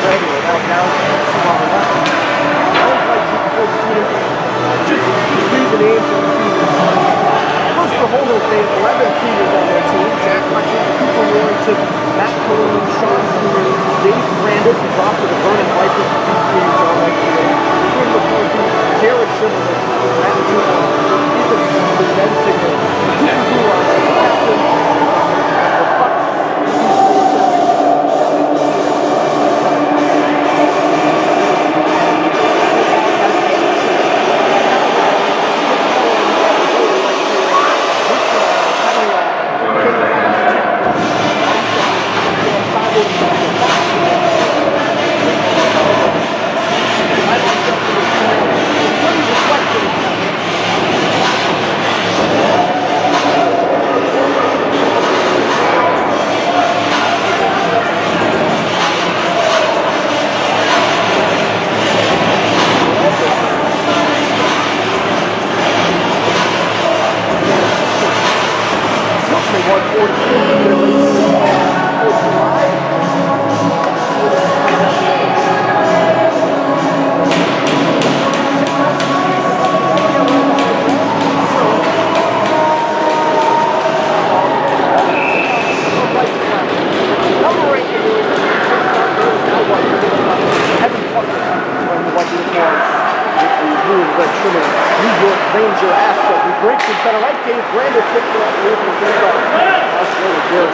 Anyway, now on the left. I always like to before the season, just read the names of the seniors. First for Holderness, they have 11 seniors on their team. Jack Hutchins, Cooper Warrington, Matt Coleman, Sean Senior, Dave Brandis, who's off to the Vernon Vipers, and these seniors are on next year. Jim McCarthy, Jared Schimmelman, Matt Newman, Ethan Johnson, Ben Sigler, Cooper Huron, Captain, the Bucks,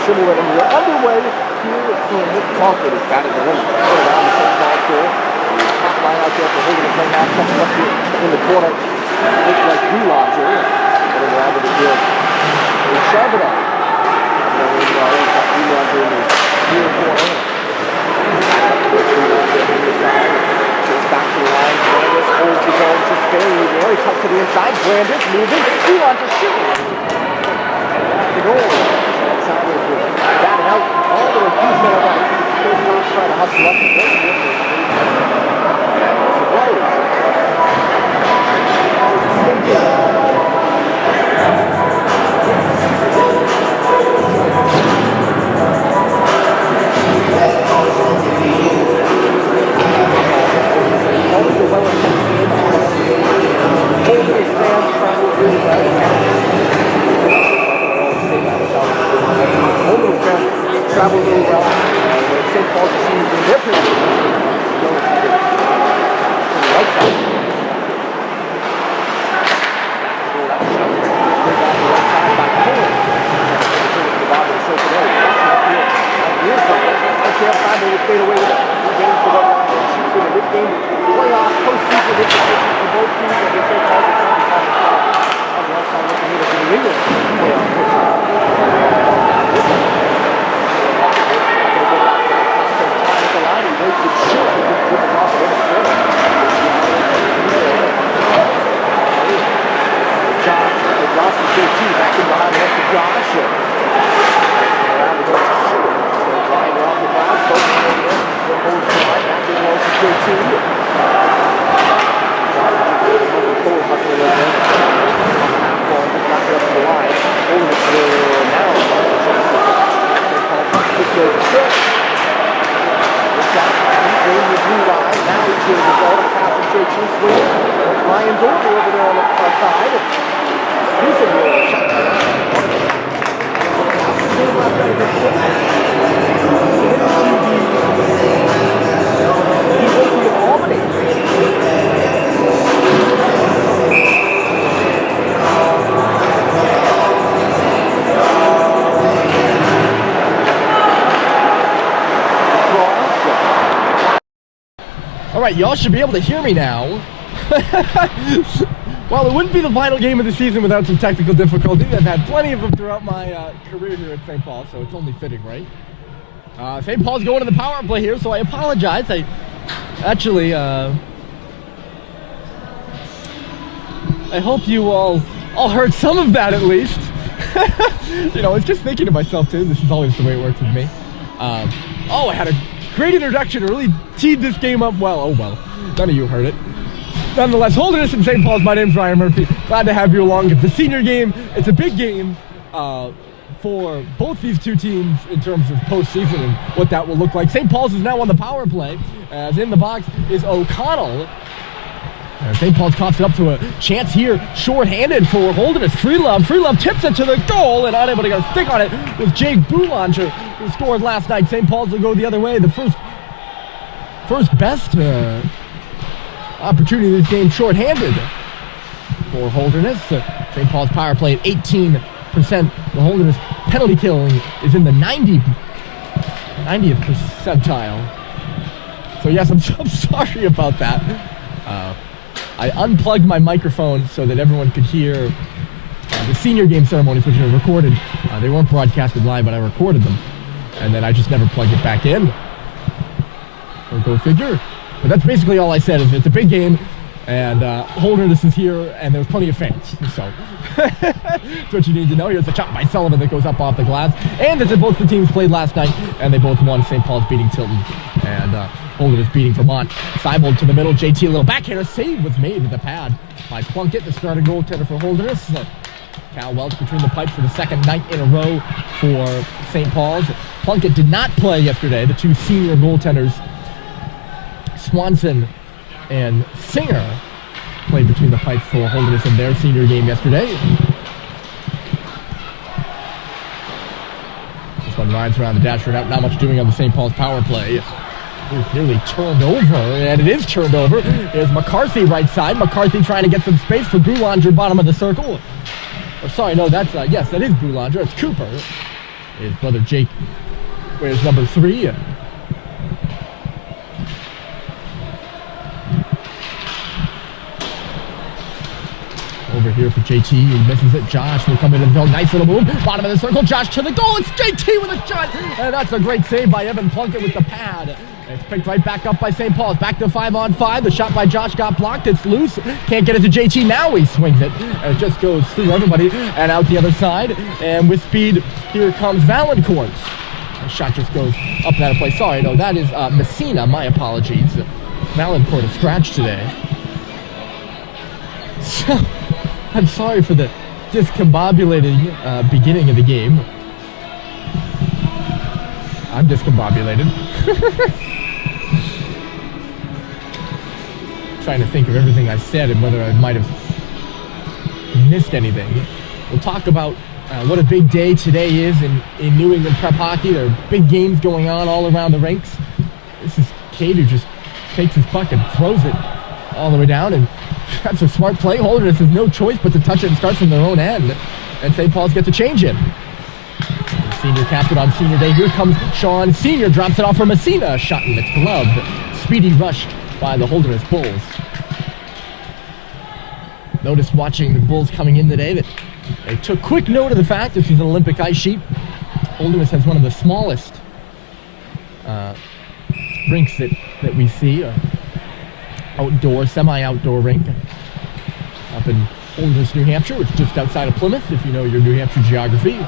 Schimmelman, and we're underway here from Concord. He's got it in the around the football goal. The top line out there for Holderness right now, coming up here in the corner. Looks like Gulon here. Getting around to the field. They shove it up. And then we got Gulon here in the near corner. Gulon there on the side. Just back to the line. Brandis holds his own just barely there. He cuts to the inside. Brandis moving. Gulon just shooting. And the goal. Got it out all the way through center right. First time trying to hustle up the play. Always a well-attended game. Holderness fans travel really well. Holderness fans travel really well. St. Paul's is in their position. Right side. By Coleman. The bottom of the circle there. Here's something. I can't find where we stayed away with it. We're getting to the line. In this game, playoff, postseason implications for both teams. And St. Paul's is trying to find the top. On the outside, looking here to New England playoff picture. Back in behind the next to Josh. Around the goal to shoot. Flying around the box. Both in there. They're holding the line. Back in the goal to JT. Forward hustling over there. Half ball. Just knocked it up to the line. Holding it now. This goes to six. This shot. He's in the blue line. Now he changes the ball. Pass from JT. Swing. Ryan's over there on the far side. He's in the shot. All right, y'all should be able to hear me now. Well, it wouldn't be the final game of the season without some technical difficulties. I've had plenty of them throughout my career here at St. Paul, so it's only fitting, right? St. Paul's going to the power play here, so I apologize. I actually, I hope you all heard some of that at least. You know, I was just thinking to myself too, this is always the way it works with me. Oh, I had a great introduction, really teed this game up well. Oh well, none of you heard it. Nonetheless, Holderness in St. Paul's, my name's Ryan Murphy. Glad to have you along. It's a senior game, it's a big game. for both these two teams in terms of postseason and what that will look like. St. Paul's is now on the power play, as in the box is O'Connell. St. Paul's coughs it up to a chance here, short-handed for Holderness. Freelove tips it to the goal, and unable to get a stick on it was Jake Boulanger, who scored last night. St. Paul's will go the other way. The first best opportunity of this game, short-handed for Holderness. St. Paul's power play at 18%. The Holderness penalty killing is in the 90th percentile. So yes, I'm sorry about that. I unplugged my microphone so that everyone could hear the senior game ceremonies, which are recorded. They weren't broadcasted live, but I recorded them. And then I just never plugged it back in. So go figure. But that's basically all I said. Is it's a big game, and Holderness is here, and there's plenty of fans. So that's what you need to know. Here's the chop by Sullivan that goes up off the glass. And as both the teams played last night, and they both won. St. Paul's beating Tilton, and Holderness beating Vermont. Seibold to the middle. JT, a little backhander save was made with the pad by Plunkett, the starting goaltender for Holderness. Cal Welch between the pipes for the second night in a row for St. Paul's. Plunkett did not play yesterday. The two senior goaltenders, Swanson and Singer, played between the pipes for Holderness in their senior game yesterday. This one rides around the dasher, not much doing on the St. Paul's power play. Nearly turned over, and it is turned over. There's McCarthy right side. McCarthy trying to get some space for Boulanger, bottom of the circle. Or sorry, no, that's, yes, that is Boulanger. It's Cooper. His brother Jake wears number 3. Over here for JT, he misses it. Josh will come into the zone. Nice little move. Bottom of the circle. Josh to the goal. It's JT with a shot. And that's a great save by Evan Plunkett with the pad. It's picked right back up by St. Paul's. Back to 5-on-5. The shot by Josh got blocked. It's loose. Can't get it to JT. Now he swings it. And it just goes through everybody and out the other side. And with speed, here comes Valancourt. The shot just goes up and out of play. Sorry, no, that is Messina. My apologies. Valancourt is scratched today. So, I'm sorry for the discombobulating beginning of the game. I'm discombobulated. Trying to think of everything I said and whether I might have missed anything. We'll talk about what a big day today is in New England prep hockey. There are big games going on all around the rinks. This is Cade who just takes his puck and throws it all the way down, and that's a smart play. Holderness has no choice but to touch it and start from their own end, and St. Paul's gets a change in. Senior captain on senior day. Here comes Sean Senior, drops it off for Messina. Shot in its glove. Speedy rush by the Holderness Bulls. Notice watching the Bulls coming in today that they took quick note of the fact this is an Olympic ice sheet. Holderness has one of the smallest rinks that we see. Outdoor, semi-outdoor rink up in Holderness, New Hampshire, which is just outside of Plymouth, if you know your New Hampshire geography.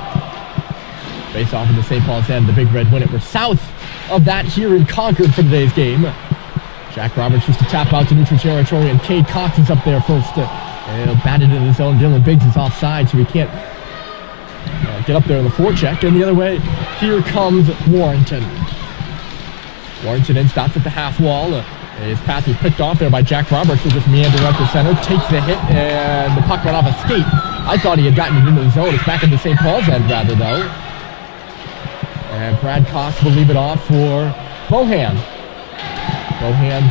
Face off in the St. Paul's end, the Big Red win it. We're south of that here in Concord for today's game. Jack Roberts just to tap out to neutral territory, and Cade Cox is up there first. Batted into the zone. Dylan Biggs is offside, so he can't get up there in the forecheck. And the other way, here comes Warrington. Warrington in, stops at the half wall. His pass was picked off there by Jack Roberts, who just meandered up the center, takes the hit, and the puck went off a skate. I thought he had gotten it into the zone. It's back into St. Paul's end, rather, though. And Brad Cox will leave it off for Bohan. Bohan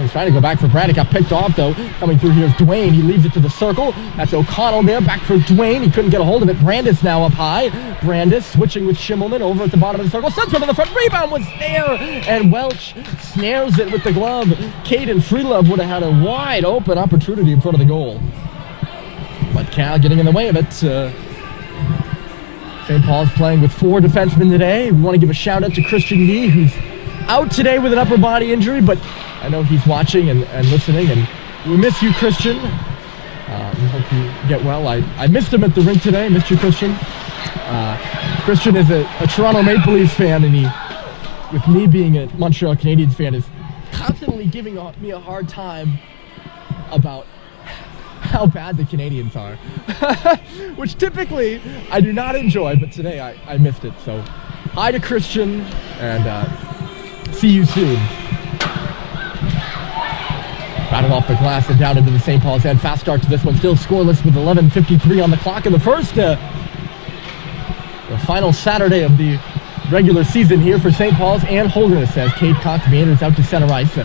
he's trying to go back for Brad. It got picked off, though. Coming through here is Dwayne. He leaves it to the circle. That's O'Connell there. Back for Dwayne. He couldn't get a hold of it. Brandis now up high. Brandis switching with Schimmelman over at the bottom of the circle. Sends one to the front. Rebound was there. And Welch snares it with the glove. Caden Freelove would have had a wide open opportunity in front of the goal. But Cal getting in the way of it. St. Paul's playing with 4 defensemen today. We want to give a shout out to Christian Yee, who's out today with an upper body injury, but I know he's watching and listening, and we miss you, Christian. We hope you get well. I missed him at the rink today. Missed you, Christian. Christian is a Toronto Maple Leafs fan, and he, with me being a Montreal Canadiens fan, is constantly giving me a hard time about how bad the Canadians are, which typically I do not enjoy, but today I missed it. So hi to Christian, and see you soon. Battle off the glass and down into the St. Paul's end. Fast start to this one, still scoreless with 11:53 on the clock in the first. The final Saturday of the regular season here for St. Paul's and Holderness as Cade Cox meanders out to center ice.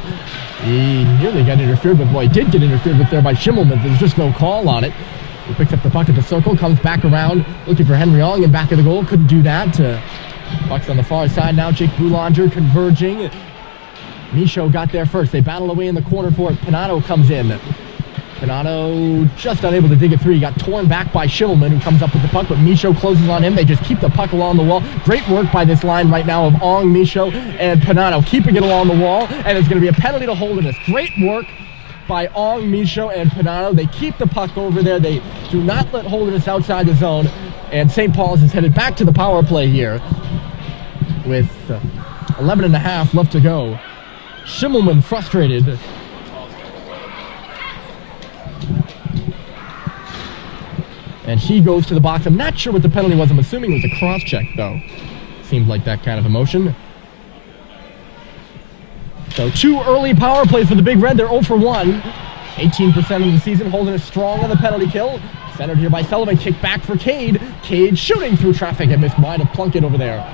He nearly got interfered with. Well, he did get interfered with there by Schimmelman. There's just no call on it. He picks up the puck at the circle, comes back around, looking for Henry Ong in back of the goal. Couldn't do that. Puck's on the far side now. Jake Boulanger converging. Michaud got there first. They battle away in the corner for it. Panato comes in. Panato just unable to dig it through. He got torn back by Schimmelman, who comes up with the puck, but Michaud closes on him. They just keep the puck along the wall. Great work by this line right now of Ong, Michaud, and Panato, keeping it along the wall, and it's going to be a penalty to Holderness. Great work by Ong, Michaud, and Panato. They keep the puck over there. They do not let Holderness outside the zone, and St. Paul's is headed back to the power play here with 11 and a half left to go. Schimmelman frustrated. And he goes to the box. I'm not sure what the penalty was. I'm assuming it was a cross-check, though. Seemed like that kind of emotion. So 2 early power plays for the Big Red. They're 0 for 1. 18% of the season. Holderness strong on the penalty kill. Centered here by Sullivan. Kick back for Cade. Cade shooting through traffic and missed wide of Plunkett over there.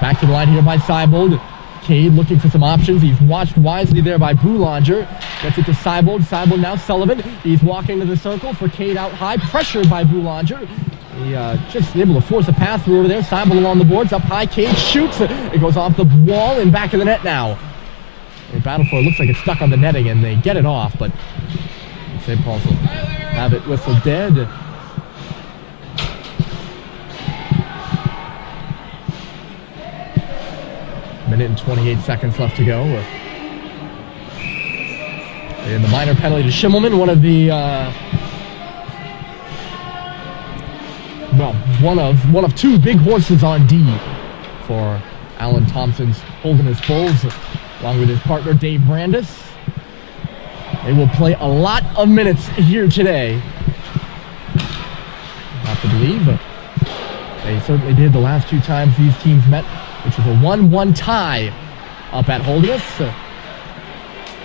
Back to the line here by Seibold. Cade looking for some options. He's watched wisely there by Boulanger. Gets it to Seibold. Seibold now Sullivan. He's walking to the circle for Cade out high. Pressured by Boulanger. He just able to force a pass through over there. Seibold along the boards. Up high. Cade shoots. It goes off the wall and back of the net now. They battle for it. Looks like it's stuck on the netting and they get it off, but St. Paul's will have it whistled dead. Minute and 28 seconds left to go. And the minor penalty to Schimmelman, one of the one of 2 big horses on D for Alan Thompson's Holderness Bulls, along with his partner Dave Brandis. They will play a lot of minutes here today. Have to believe they certainly did the last 2 times these teams met, which was a 1-1 tie up at Holderness.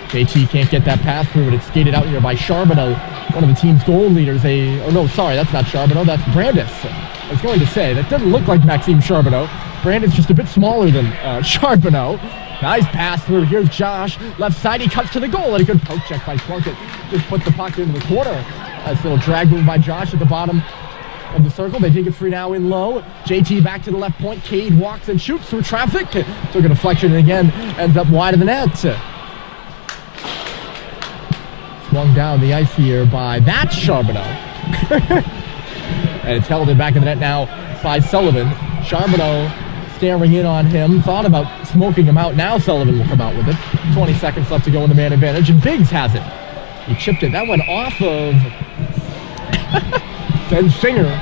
JT can't get that pass through, but it's skated out here by Charbonneau, one of the team's goal leaders. Sorry, that's not Charbonneau, that's Brandis. I was going to say, that doesn't look like Maxime Charbonneau. Brandis just a bit smaller than Charbonneau. Nice pass through. Here's Josh. Left side, he cuts to the goal, and a good poke check by Plunkett. Just put the puck into the corner. Nice little drag move by Josh at the bottom of the circle. They dig it free now in low. JT back to the left point. Cade walks and shoots through traffic. Took a deflection and again ends up wide of the net. Swung down the ice here by that Charbonneau. And it's held in back of the net now by Sullivan. Charbonneau staring in on him. Thought about smoking him out. Now Sullivan will come out with it. 20 seconds left to go in the man advantage, and Biggs has it. He chipped it. That went off of Ben Singer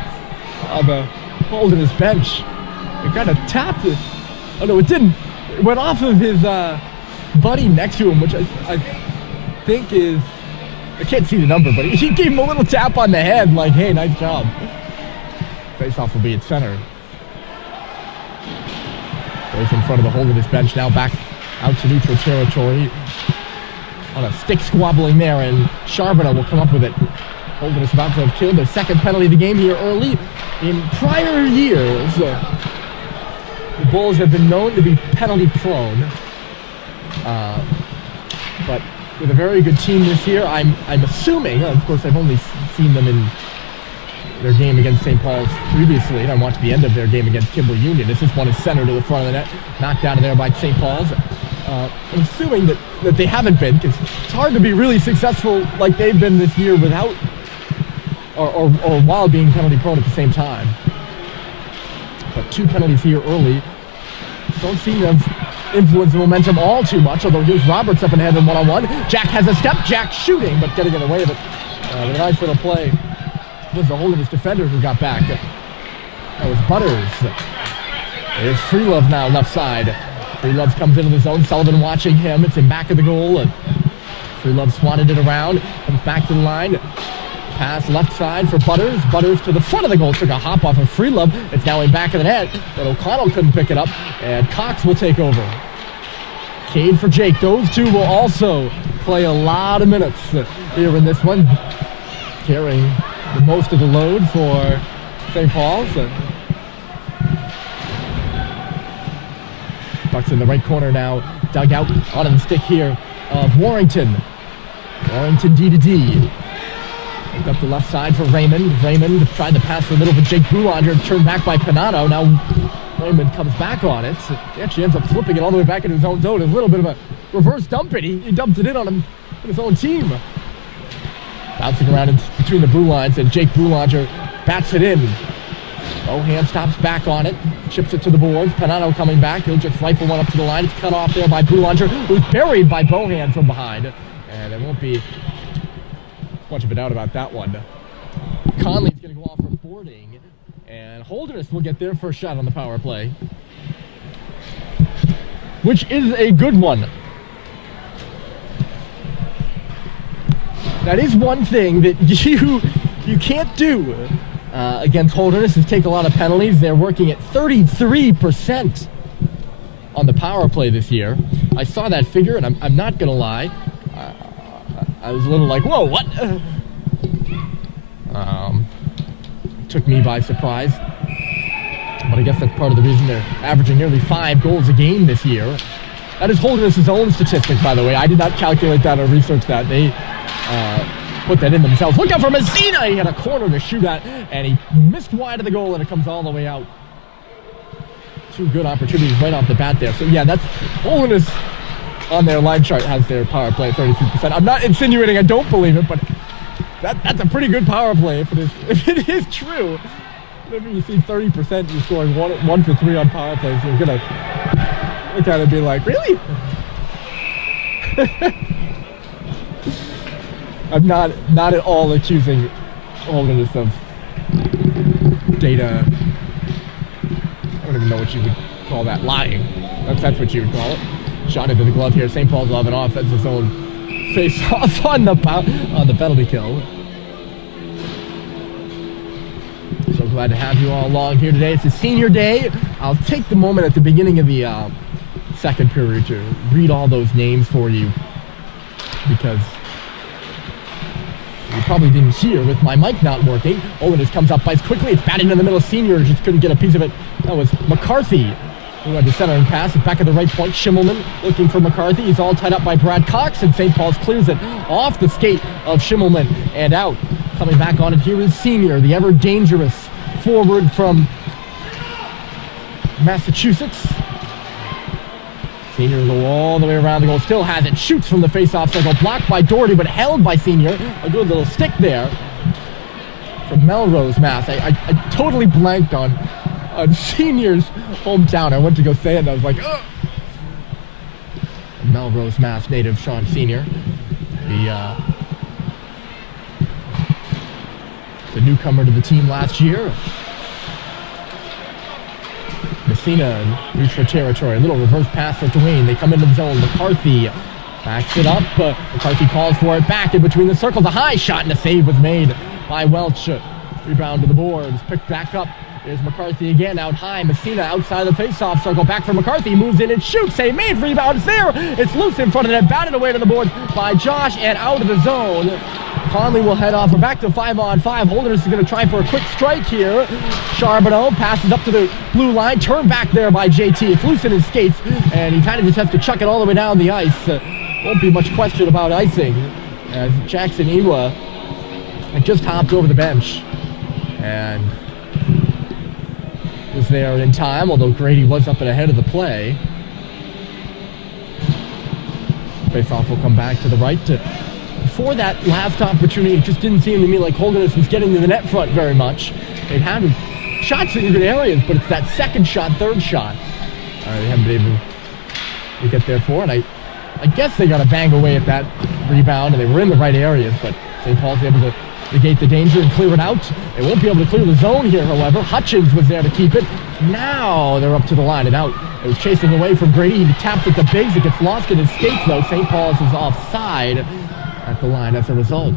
on the Holderness bench. It kind of tapped it. Oh no, it didn't. It went off of his buddy next to him, which I think is, I can't see the number, but he gave him a little tap on the head like, hey, nice job. Face-off will be at center. Goes in front of the Holderness bench, now back out to neutral territory. On a stick squabbling there, and Charbonneau will come up with it. Holderness about to have killed their second penalty of the game here early. In prior years, the Bulls have been known to be penalty prone. But with a very good team this year, I'm assuming, of course I've only seen them in their game against St. Paul's previously, and I watched the end of their game against Kimball Union. This one is centered to the front of the net, knocked out of there by St. Paul's. I'm assuming that they haven't been, because it's hard to be really successful like they've been this year without, or while being penalty prone at the same time. But 2 penalties here early don't seem to have influenced the momentum all too much, although here's Roberts up ahead in one-on-one. Jack has a step, Jack shooting, but getting in the way of it. The nice little play was the Holderness defender who got back. That was Butters. There's Freelove now, left side. Freelove comes into the zone. Sullivan watching him. It's in back of the goal. And Freelove swatted it around, comes back to the line. Pass left side for Butters. Butters to the front of the goal. Took a hop off of Freelove. It's now in back of the net, but O'Connell couldn't pick it up, and Cox will take over. Cade for Jake. Those two will also play a lot of minutes here in this one, carrying the most of the load for St. Paul's. Bucks in the right corner now, dug out on the stick here of Warrington. Warrington D to D. Picked up the left side for Raymond. Raymond tried to pass for the middle for Jake Boulanger, turned back by Panano. Now Raymond comes back on it. He actually ends up flipping it all the way back into his own zone. It's a little bit of a reverse dump it. He dumped it in on his own team. Bouncing around in between the blue lines, and Jake Boulanger bats it in. Bohan stops back on it, chips it to the boards. Panano coming back. He'll just rifle one up to the line. It's cut off there by Boulanger, who's buried by Bohan from behind. And there won't be much of a doubt about that one. Conley's going to go off for boarding, and Holderness will get their first shot on the power play, which is a good one. That is one thing that you can't do against Holderness, is take a lot of penalties. They're working at 33% on the power play this year. I saw that figure, and I'm not going to lie. I was a little like, whoa, what? Took me by surprise. But I guess that's part of the reason they're averaging nearly 5 goals a game this year. That is Holderness' own statistic, by the way. I did not calculate that or research that. They put that in themselves. Look out for Messina! He had a corner to shoot at, and he missed wide of the goal, and it comes all the way out. 2 good opportunities right off the bat there. So yeah, that's Holderness. On their line chart has their power play at 33%. I'm not insinuating I don't believe it, but that's a pretty good power play if it is true. Whenever you see 30%, you're scoring 1 for 3 on power plays, you're gonna look at it and be like, really? I'm not at all accusing Holderness of data. I don't even know what you would call that, lying. That's what you would call it. Shot into the glove here. St. Paul's will have an offensive zone face-off on the penalty kill. So glad to have you all along here today. It's a senior day. I'll take the moment at the beginning of the second period to read all those names for you, because you probably didn't hear with my mic not working. Holderness comes up, bites quickly. It's batted in the middle. Senior just couldn't get a piece of it. That was McCarthy, who had the centering pass. It's back at the right point. Schimmelman looking for McCarthy. He's all tied up by Brad Cox, and St. Paul's clears it off the skate of Schimmelman and out. Coming back on it here is Senior, the ever dangerous forward from Massachusetts. Senior will go all the way around the goal. Still has it. Shoots from the face-off circle. Blocked by Doherty, but held by Senior. A good little stick there from Melrose, Mass. I totally blanked on Senior's hometown. I went to go say it, and I was like, ugh. Melrose, Mass native Sean Senior. The newcomer to the team last year. Messina in neutral territory. A little reverse pass for Dwayne. They come into the zone. McCarthy backs it up. McCarthy calls for it back in between the circles. A high shot, and a save was made by Welch. Rebound to the boards. Picked back up. There's McCarthy again out high. Messina outside the face-off circle. Back for McCarthy. Moves in and shoots. Save made. Rebound is there. It's loose in front of the net. Batted away to the boards by Josh and out of the zone. Conley will head off. We're back to 5-on-5. Holderness is going to try for a quick strike here. Charbonneau passes up to the blue line. Turned back there by JT. It's loose in his skates, and he kind of just has to chuck it all the way down the ice. Won't be much question about icing, as Jackson Iwa had just hopped over the bench and was there in time, although Grady was up and ahead of the play. Face-off will come back to the right. Before that last opportunity, it just didn't seem to me like Holderness was getting to the net front very much. They've had shots in good areas, but it's that second shot, third shot, they haven't been able to get there for. And I guess they got to bang away at that rebound, and they were in the right areas, but St. Paul's able to negate the danger and clear it out. They won't be able to clear the zone here, however. Hutchins was there to keep it. Now they're up to the line and out. It was chasing away from Grady. He taps at the base. It gets lost in his skates, though. St. Paul's is offside at the line as a result.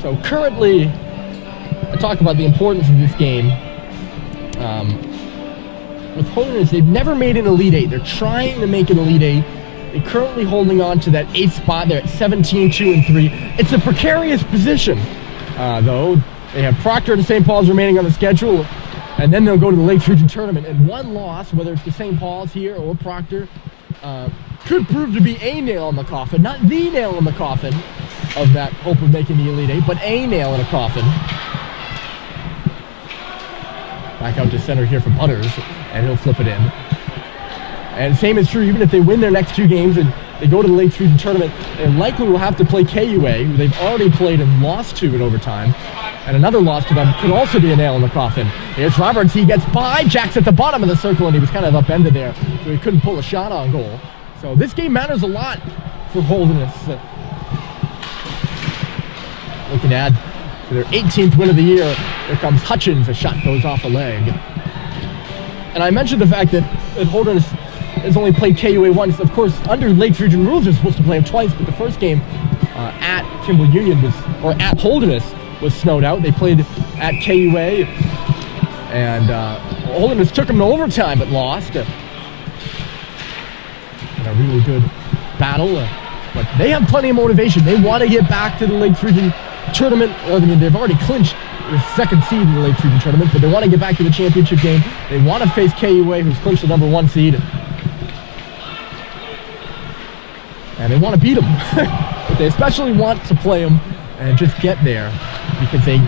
So currently, I talk about the importance of this game. With Holderness, they've never made an Elite Eight. They're trying to make an Elite Eight. They're currently holding on to that 8th spot. They're at 17-2-3. It's a precarious position, though. They have Proctor and St. Paul's remaining on the schedule, and then they'll go to the Lakes Region Tournament. And one loss, whether it's to St. Paul's here or Proctor, could prove to be a nail in the coffin. Not the nail in the coffin of that hope of making the Elite Eight, but a nail in a coffin. Back out to center here for Butters, and he'll flip it in. And same is true, even if they win their next 2 games and they go to the Lakes Region Tournament, they likely will have to play KUA, who they've already played and lost to in overtime. And another loss to them could also be a nail in the coffin. Here's Roberts, he gets by, Jack's at the bottom of the circle, and he was kind of upended there, so he couldn't pull a shot on goal. So this game matters a lot for Holderness. Looking at their 18th win of the year. Here comes Hutchins. A shot goes off a leg. And I mentioned the fact that Holderness has only played KUA once. Of course, under Lakes Region rules, they're supposed to play him twice, but the first game at Kimball Union at Holderness was snowed out. They played at KUA, and Holderness took them to overtime but lost. A really good battle, but they have plenty of motivation. They want to get back to the Lakes Region Tournament. I mean, they've already clinched the 2nd seed in the Lakes Region Tournament, but they want to get back to the championship game. They want to face KUA, who's clinched the number 1 seed. And they want to beat them. But they especially want to play them and just get there, because they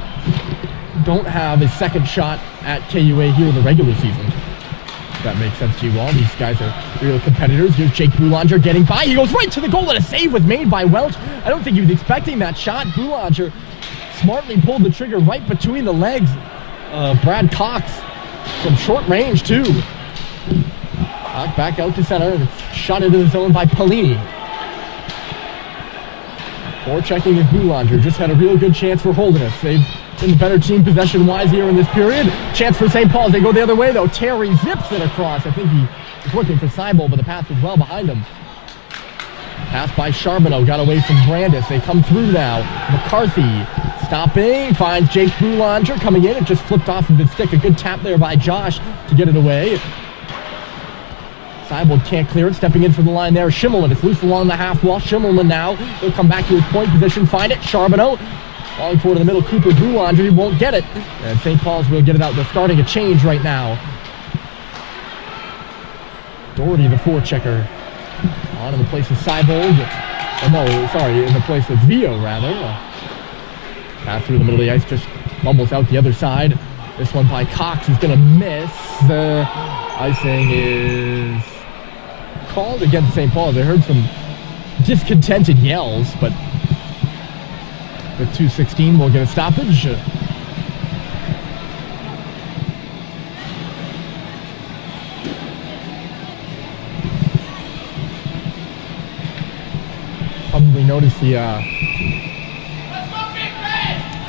don't have a second shot at KUA here in the regular season. If that makes sense to you all. These guys are real competitors. Here's Jake Boulanger getting by. He goes right to the goal, and a save was made by Welch. I don't think he was expecting that shot. Boulanger smartly pulled the trigger right between the legs of Brad Cox from short range, too. Back out to center, and it's shot into the zone by Polini. Forechecking is Boulanger. Just had a real good chance for Holderness. They've been the better team possession-wise here in this period. Chance for St. Paul's. They go the other way, though. Terry zips it across. I think he was looking for Seibel, but the pass was well behind him. Pass by Charbonneau. Got away from Brandis. They come through now. McCarthy stopping. Finds Jake Boulanger coming in. It just flipped off of his stick. A good tap there by Josh to get it away. Seibel can't clear it. Stepping in from the line there, Schimmelman. It's loose along the half wall. Schimmelman now. He'll come back to his point position. Find it. Charbonneau. Falling forward in the middle, Cooper Boulanger, he won't get it. And St. Paul's will get it out. They're starting a change right now. Doherty, the forechecker, on in the place of Seibold. In the place of Vio, rather. Pass through the middle of the ice, just bumbles out the other side. This one by Cox is going to miss. The icing is called against St. Paul's. I heard some discontented yells, but with 2:16, we'll get a stoppage. Probably notice the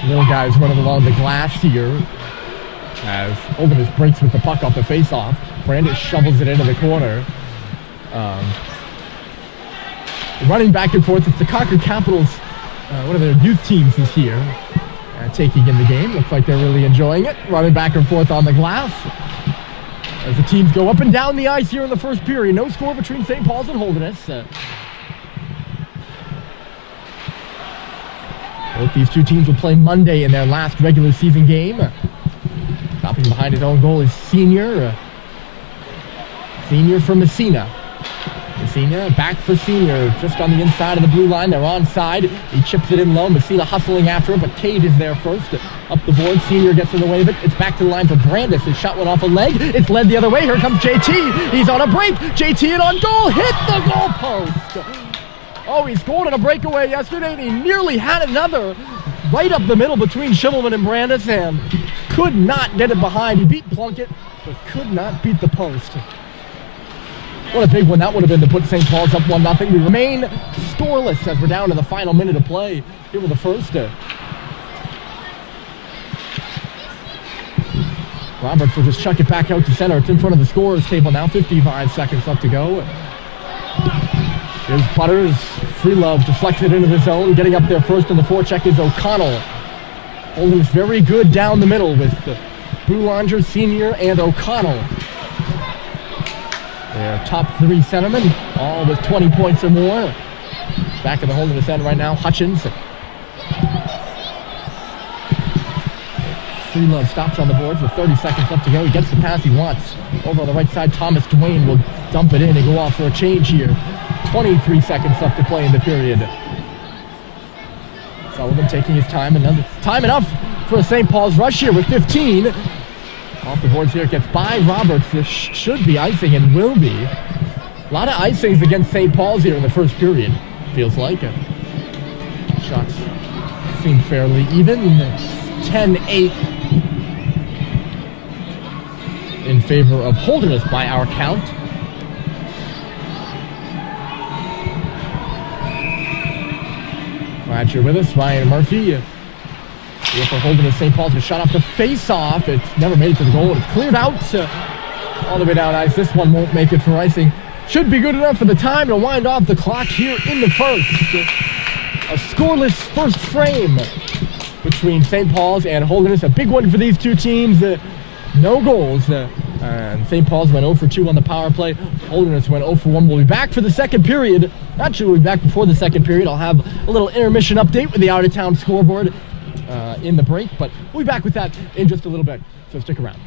little guys running along the glass here as Holderness breaks with the puck off the face-off. Brandis shovels it into the corner. Running back and forth. It's the Concord Capitals. One of their youth teams is here taking in the game. Looks like they're really enjoying it. Running back and forth on the glass as the teams go up and down the ice here in the first period. No score between St. Paul's and Holderness. Both these two teams will play Monday in their last regular season game. Stopping behind his own goal is Senior. Senior from Messina. Messina back for Senior, just on the inside of the blue line. They're onside. He chips it in low. Messina hustling after it, but Cade is there first. Up the board. Senior gets in the way of it. It's back to the line for Brandis. His shot went off a leg. It's led the other way. Here comes JT. He's on a break. JT and on goal. Hit the goal post. Oh, he scored on a breakaway yesterday, and he nearly had another right up the middle between Schimmelman and Brandis, and could not get it behind. He beat Plunkett, but could not beat the post. What a big one that would have been to put St. Paul's up 1-0. We remain scoreless as we're down to the final minute of play here with the first. Roberts will just chuck it back out to center. It's in front of the scorer's table now. 55 seconds left to go. Here's Butters. Free love deflected into the zone. Getting up there first in the forecheck is O'Connell. Holderness very good down the middle with Boulanger Sr. and O'Connell. Their top 3 centermen, all with 20 points or more. Back in the Holderness end right now, Hutchins. Free love stops on the boards with 30 seconds left to go. He gets the pass he wants. Over on the right side, Thomas Duane will dump it in and go off for a change here. 23 seconds left to play in the period. Sullivan taking his time. Time enough for a St. Paul's rush here with 15. Off the boards here, it gets by Roberts. This should be icing and will be. A lot of icings against St. Paul's here in the first period, feels like. Shots seem fairly even. 10-8 in favor of Holderness by our count. Glad you're with us. Ryan Murphy here for Holderness. St. Paul's was shot off the face-off. It's never made it to the goal. It's cleared out all the way down ice. This one won't make it for icing. Should be good enough for the time to wind off the clock here in the first. A scoreless first frame between St. Paul's and Holderness. A big one for these two teams. No goals. And St. Paul's went 0 for 2 on the power play. Holderness went 0 for 1. We'll be back for the second period. Actually, we'll be back before the second period. I'll have a little intermission update with the out-of-town scoreboard in the break. But we'll be back with that in just a little bit. So stick around.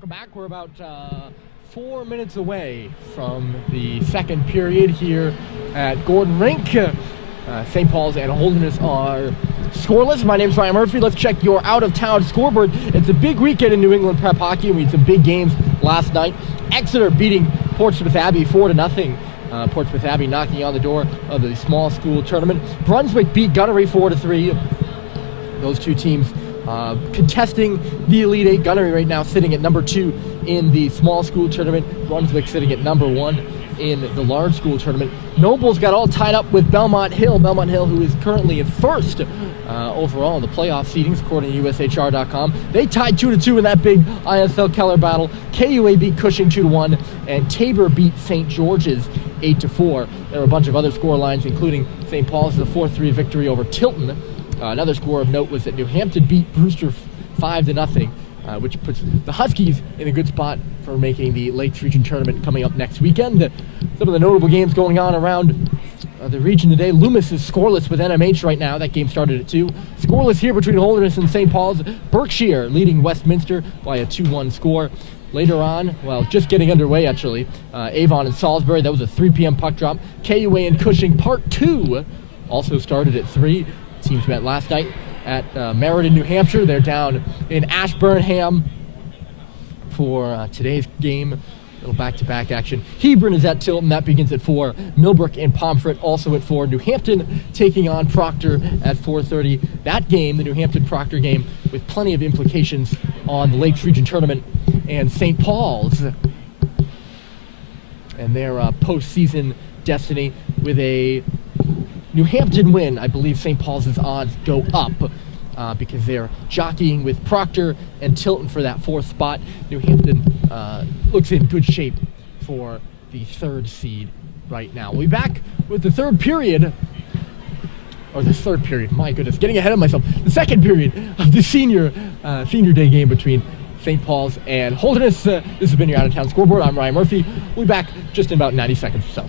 Welcome back. We're about 4 minutes away from the second period here at Gordon Rink. St. Paul's and Holderness are scoreless. My name's Ryan Murphy. Let's check your out-of-town scoreboard. It's a big weekend in New England prep hockey, and we had some big games last night. Exeter beating Portsmouth Abbey 4-0. Portsmouth Abbey knocking on the door of the small school tournament. Brunswick beat Gunnery 4-3. Those two teams contesting the Elite Eight. Gunnery right now sitting at number 2 in the small school tournament. Brunswick sitting at number 1 in the large school tournament. Nobles got all tied up with Belmont Hill. Belmont Hill, who is currently in first overall in the playoff seedings, according to USHR.com. They tied 2-2 in that big ISL Keller battle. KUA beat Cushing 2-1, and Tabor beat St. George's 8-4. There were a bunch of other score lines, including St. Paul's a 4-3 victory over Tilton. Another score of note was that New Hampton beat Brewster 5-0, which puts the Huskies in a good spot for making the Lakes Region Tournament coming up next weekend. Some of the notable games going on around the region today. Loomis is scoreless with NMH right now. That game started at 2. Scoreless here between Holderness and St. Paul's. Berkshire leading Westminster by a 2-1 score. Later on, well, just getting underway actually, Avon and Salisbury, that was a 3 p.m. puck drop. KUA and Cushing Part 2 also started at 3. Teams met last night at Meriden, New Hampshire. They're down in Ashburnham for today's game. A little back-to-back action. Hebron is at Tilton. That begins at 4. Millbrook and Pomfret also at 4. New Hampton taking on Proctor at 4:30. That game, the New Hampton-Proctor game, with plenty of implications on the Lakes Region Tournament and St. Paul's and their postseason destiny. With a New Hampton win, I believe St. Paul's odds go up because they're jockeying with Proctor and Tilton for that 4th spot. New Hampton looks in good shape for the 3rd seed right now. We'll be back with the third period, my goodness, getting ahead of myself. The second period of the senior day game between St. Paul's and Holderness. This has been your out-of-town scoreboard. I'm Ryan Murphy. We'll be back just in about 90 seconds or so.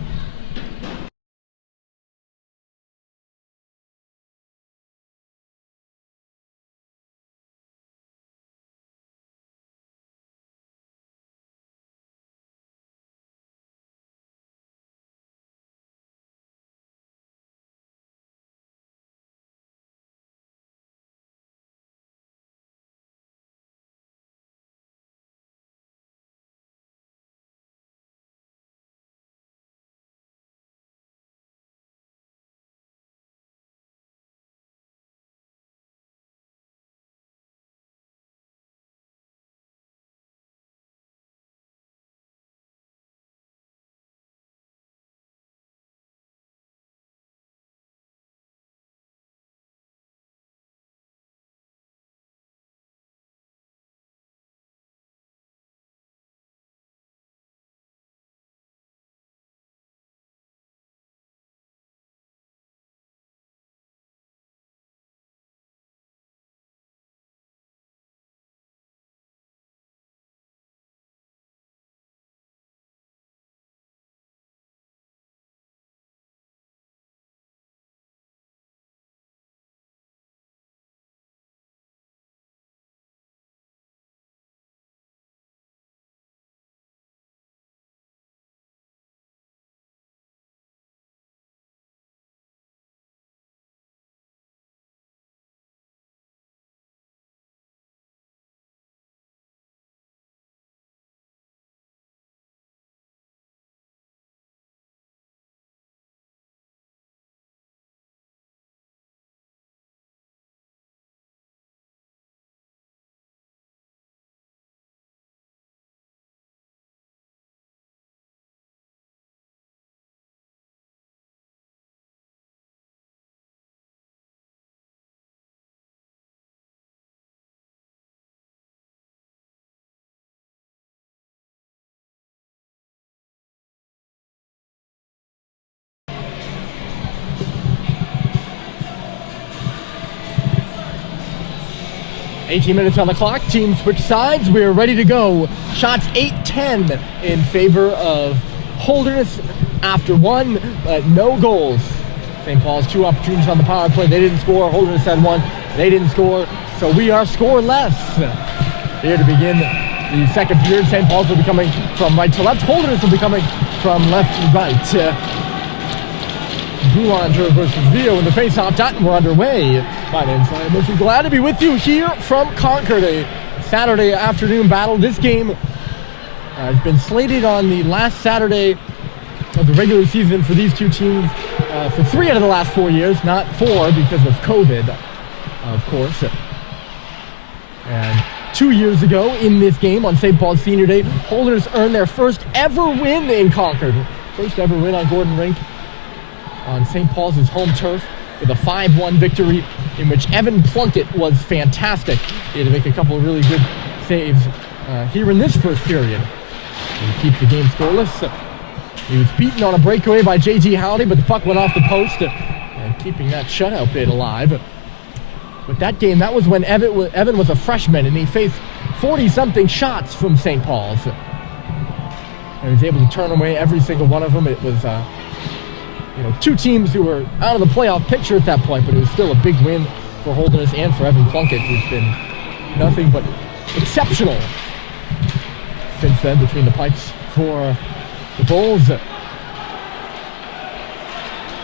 $18 minutes on the clock. Team switch sides. We're ready to go. Shots 8-10 in favor of Holderness after 1, but no goals. St. Paul's 2 opportunities on the power play. They didn't score. Holderness had 1. They didn't score. So we are scoreless. Here to begin the second period. St. Paul's will be coming from right to left. Holderness will be coming from left to right. Boulanger versus Vio in the face-off dot, and we're underway. My name's Ryan Murphy. Glad to be with you here from Concord, a Saturday afternoon battle. This game has been slated on the last Saturday of the regular season for these two teams for 3 out of the last 4 years, not 4 because of COVID, of course. And 2 years ago in this game on St. Paul's Senior Day, Holderness earned their first ever win in Concord. First ever win on Gordon Rink on St. Paul's home turf with a 5-1 victory in which Evan Plunkett was fantastic. He had to make a couple of really good saves here in this first period and keep the game scoreless. He was beaten on a breakaway by J.T. Howdy, but the puck went off the post, keeping that shutout bid alive. But that game, that was when Evan was a freshman, and he faced 40-something shots from St. Paul's. And he was able to turn away every single one of them. It was, two teams who were out of the playoff picture at that point, but it was still a big win for Holderness and for Evan Plunkett, who's been nothing but exceptional since then between the pipes for the Bulls. The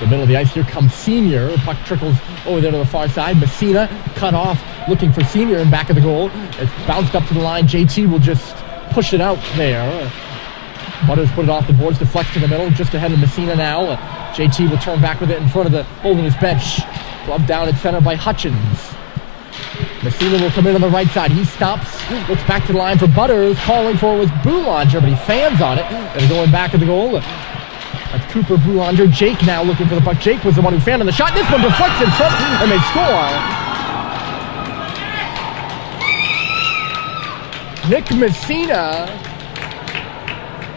middle of the ice, here comes Senior. The puck trickles over there to the far side. Messina cut off, looking for Senior in back of the goal. It's bounced up to the line. JT will just push it out there. Butters put it off the boards, deflects to the middle, just ahead of Messina now. JT will turn back with it in front of the Holderness bench. Glove down at center by Hutchins. Messina will come in on the right side. He stops, looks back to the line for Butters. Calling for it was Boulanger, but he fans on it. And going back of the goal. That's Cooper Boulanger. Jake now looking for the puck. Jake was the one who fanned on the shot. This one deflects in front, and they score. Nick Messina,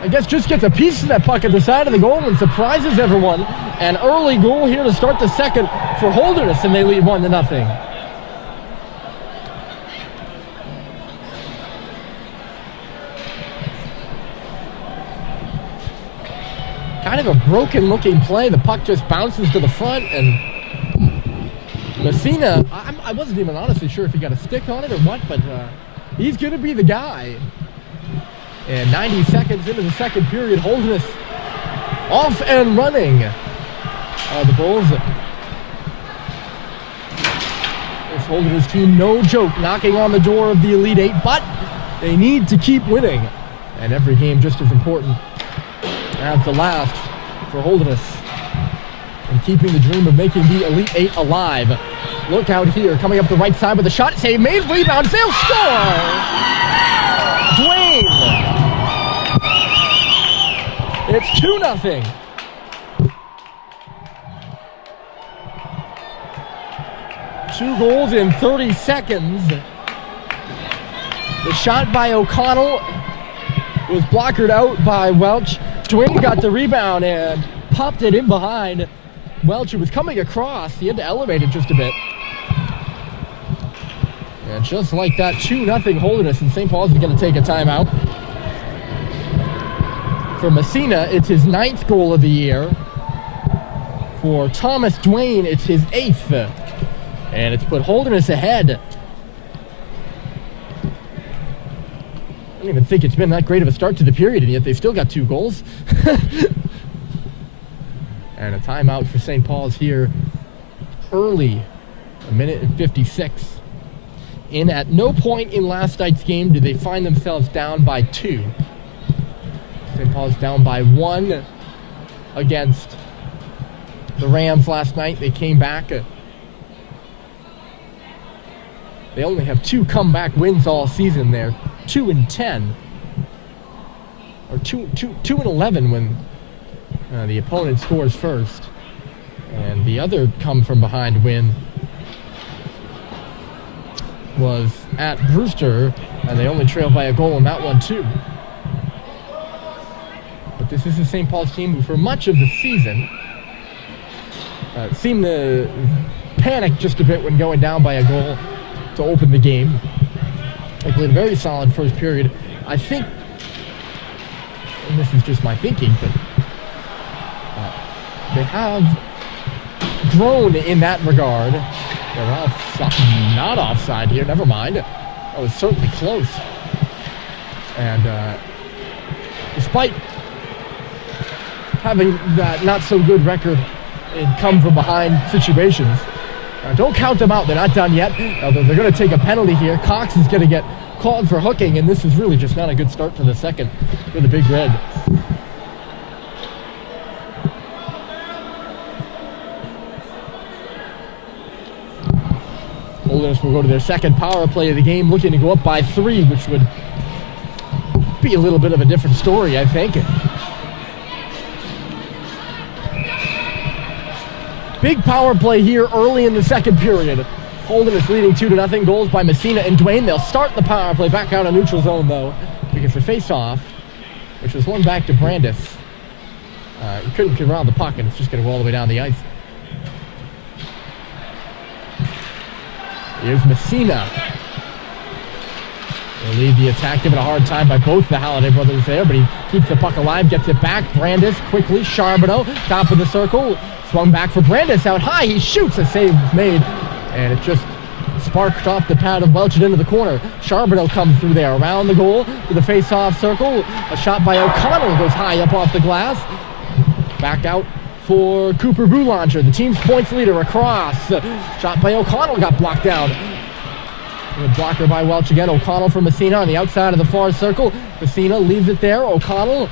I guess, just gets a piece of that puck at the side of the goal and surprises everyone. An early goal here to start the second for Holderness, and they lead 1-0. Kind of a broken-looking play. The puck just bounces to the front, and Messina, I wasn't even honestly sure if he got a stick on it or what, but he's going to be the guy. And 90 seconds into the second period, Holderness off and running. The Bulls. This Holderness team, no joke, knocking on the door of the Elite Eight, but they need to keep winning. And every game just as important as the last for Holderness and keeping the dream of making the Elite Eight alive. Look out here, coming up the right side with a shot, save made, rebound, they'll score! Dwayne! It's 2-0. Two goals in 30 seconds. The shot by O'Connell was blockered out by Welch. Dwayne got the rebound and popped it in behind Welch, who was coming across. He had to elevate it just a bit. And just like that, 2-0 Holderness, and St. Paul's is going to take a timeout. For Messina, it's his 9th goal of the year. For Thomas Dwayne, it's his 8th. And it's put Holderness ahead. I don't even think it's been that great of a start to the period, and yet they've still got 2 goals. And a timeout for St. Paul's here early, 1:56. And at no point in last night's game did they find themselves down by 2. St. Paul's down by 1 against the Rams last night. They came back. They only have 2 comeback wins all season there. 2-10, or 2-11 when the opponent scores first, and the other come from behind win was at Brewster, and they only trailed by a goal in that one too. But this is the St. Paul's team who, for much of the season, seemed to panic just a bit when going down by a goal to open the game. They played a very solid first period. I think, and this is just my thinking, but they have grown in that regard. They're not offside here, never mind. That was certainly close. And despite having that not-so-good record in come-from-behind situations, don't count them out. They're not done yet. They're going to take a penalty here. Cox is going to get called for hooking, and this is really just not a good start to the second for the Big Red. Holderness will go to their second power play of the game, looking to go up by 3, which would be a little bit of a different story, I think. Big power play here early in the second period. Holderness leading 2-0. Goals by Messina and Dwayne. They'll start the power play back out of neutral zone, though, because the face-off, which was won back to Brandis, he couldn't get around the puck, and it's just going to go all the way down the ice. Here's Messina. They'll lead the attack, given a hard time by both the Halliday brothers there, but he keeps the puck alive, gets it back. Brandis quickly, Charbonneau, top of the circle, swung back for Brandis out high. He shoots, a save is made, and it just sparked off the pad of Welch and into the corner. Charbonneau comes through there, around the goal to the face-off circle. A shot by O'Connell goes high up off the glass. Back out for Cooper Boulanger, the team's points leader, across. Shot by O'Connell got blocked down. Good blocker by Welch again. O'Connell from Messina on the outside of the far circle. Messina leaves it there. O'Connell,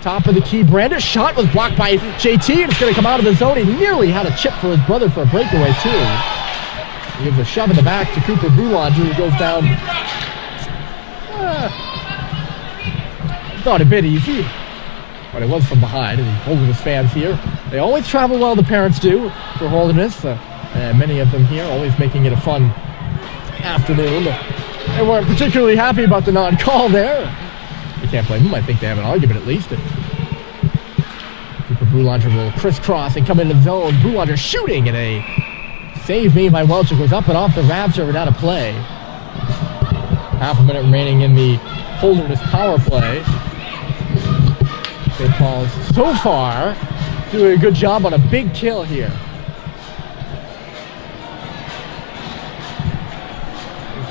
top of the key. Brandis shot was blocked by JT, and it's going to come out of the zone. He nearly had a chip for his brother for a breakaway, too. He gives a shove in the back to Cooper Boulanger, who goes down. Thought a bit easy, but it was from behind. And the Holderness fans here, they always travel well, the parents do, for Holderness. And many of them here always making it a fun afternoon. They weren't particularly happy about the non-call there. You can't blame them. I think they have an argument at least. Cooper Boulanger will crisscross and come into the zone. Boulanger shooting, and a save made by Welch. It goes up and off the Rav server, out of play. Half a minute remaining in the Holderness power play. St. Paul's so far doing a good job on a big kill here.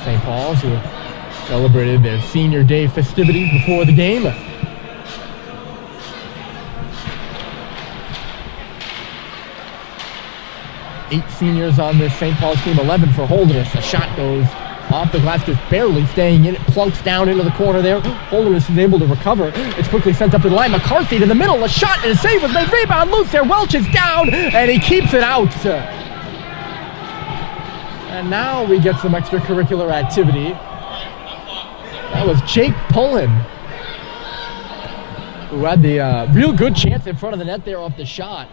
St. Paul's, who celebrated their senior day festivities before the game. Eight seniors on this St. Paul's team, 11 for Holderness. A shot goes off the glass, just barely staying in it, plunks down into the corner there. Holderness is able to recover. It's quickly sent up to the line. McCarthy to the middle, a shot and a save was made. Rebound loose there. Welch is down, and he keeps it out. And now we get some extracurricular activity. That was Jake Pullen, who had the real good chance in front of the net there off the shot.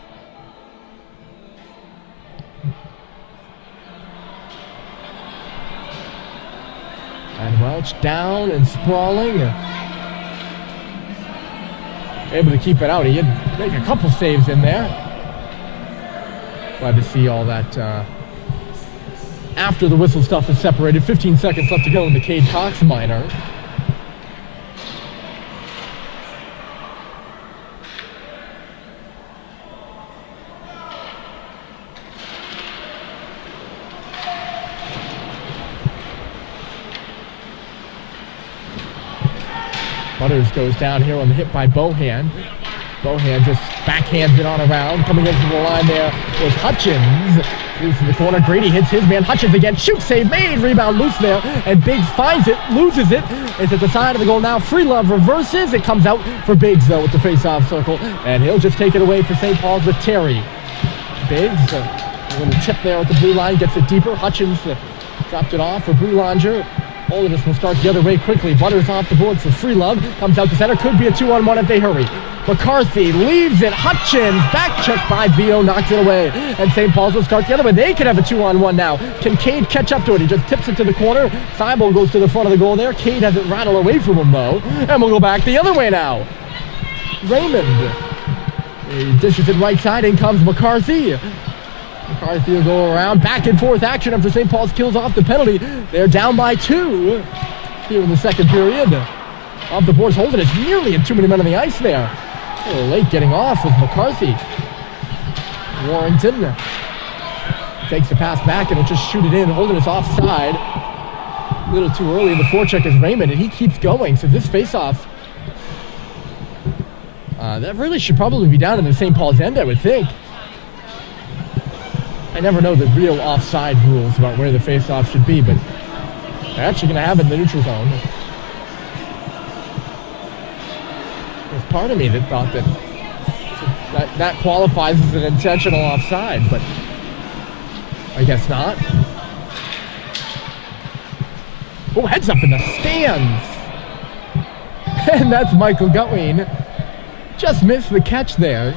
And Welch down and sprawling. Able to keep it out. He did make a couple saves in there. Glad to see all that after the whistle stuff is separated. 15 seconds left to go in the Cade Cox minor. Butters goes down here on the hit by Bohan. Bohan just backhands it on around. Coming into the line there was Hutchins. Through to the corner. Grady hits his man. Hutchins again. Shoot, save made. Rebound loose there. And Biggs finds it. Loses it. It's at the side of the goal now. Freelove reverses. It comes out for Biggs, though, with the face-off circle. And he'll just take it away for St. Paul's with Terry. Biggs, a little tip there at the blue line. Gets it deeper. Hutchins dropped it off for Boulanger. Holderness will start the other way quickly. Butters off the board for Freelove. Comes out to center. Could be a 2-on-1 if they hurry. McCarthy leaves it. Hutchins, back check by Vio, knocks it away. And St. Paul's will start the other way. They could have a 2-on-1 now. Can Cade catch up to it? He just tips it to the corner. Seibel goes to the front of the goal there. Cade has it rattle away from him, though. And we'll go back the other way now. Raymond. He dishes it right side. In comes McCarthy. McCarthy will go around. Back and forth action after St. Paul's kills off the penalty. They're down by 2 here in the second period. Off the boards, Holderness nearly had too many men on the ice there. A little late getting off with McCarthy. Warrington takes the pass back and will just shoot it in. Holderness offside. a little too early in the forecheck is Raymond, and he keeps going. So this face-off, that really should probably be down in the St. Paul's end, I would think. I never know the real offside rules about where the face-off should be, but they're actually going to have it in the neutral zone. There's part of me that thought that qualifies as an intentional offside, but I guess not. Oh, heads up in the stands. And that's Michael Gutween. Just missed the catch there.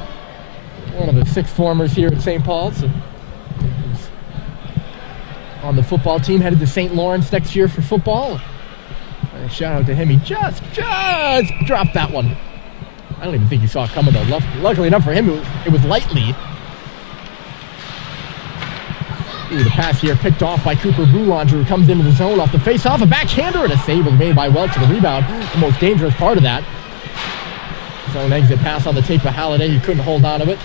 One of the 6 formers here at St. Paul's. On the football team, headed to St. Lawrence next year for football. And shout out to him. He just dropped that one. I don't even think he saw it coming, though. Luckily enough for him, it was lightly. Ooh, the pass here picked off by Cooper Boulanger, who comes into the zone off the face-off. A backhander and a save was made by Welch to the rebound. The most dangerous part of that. Zone exit pass on the tape by Halliday. He couldn't hold on to it.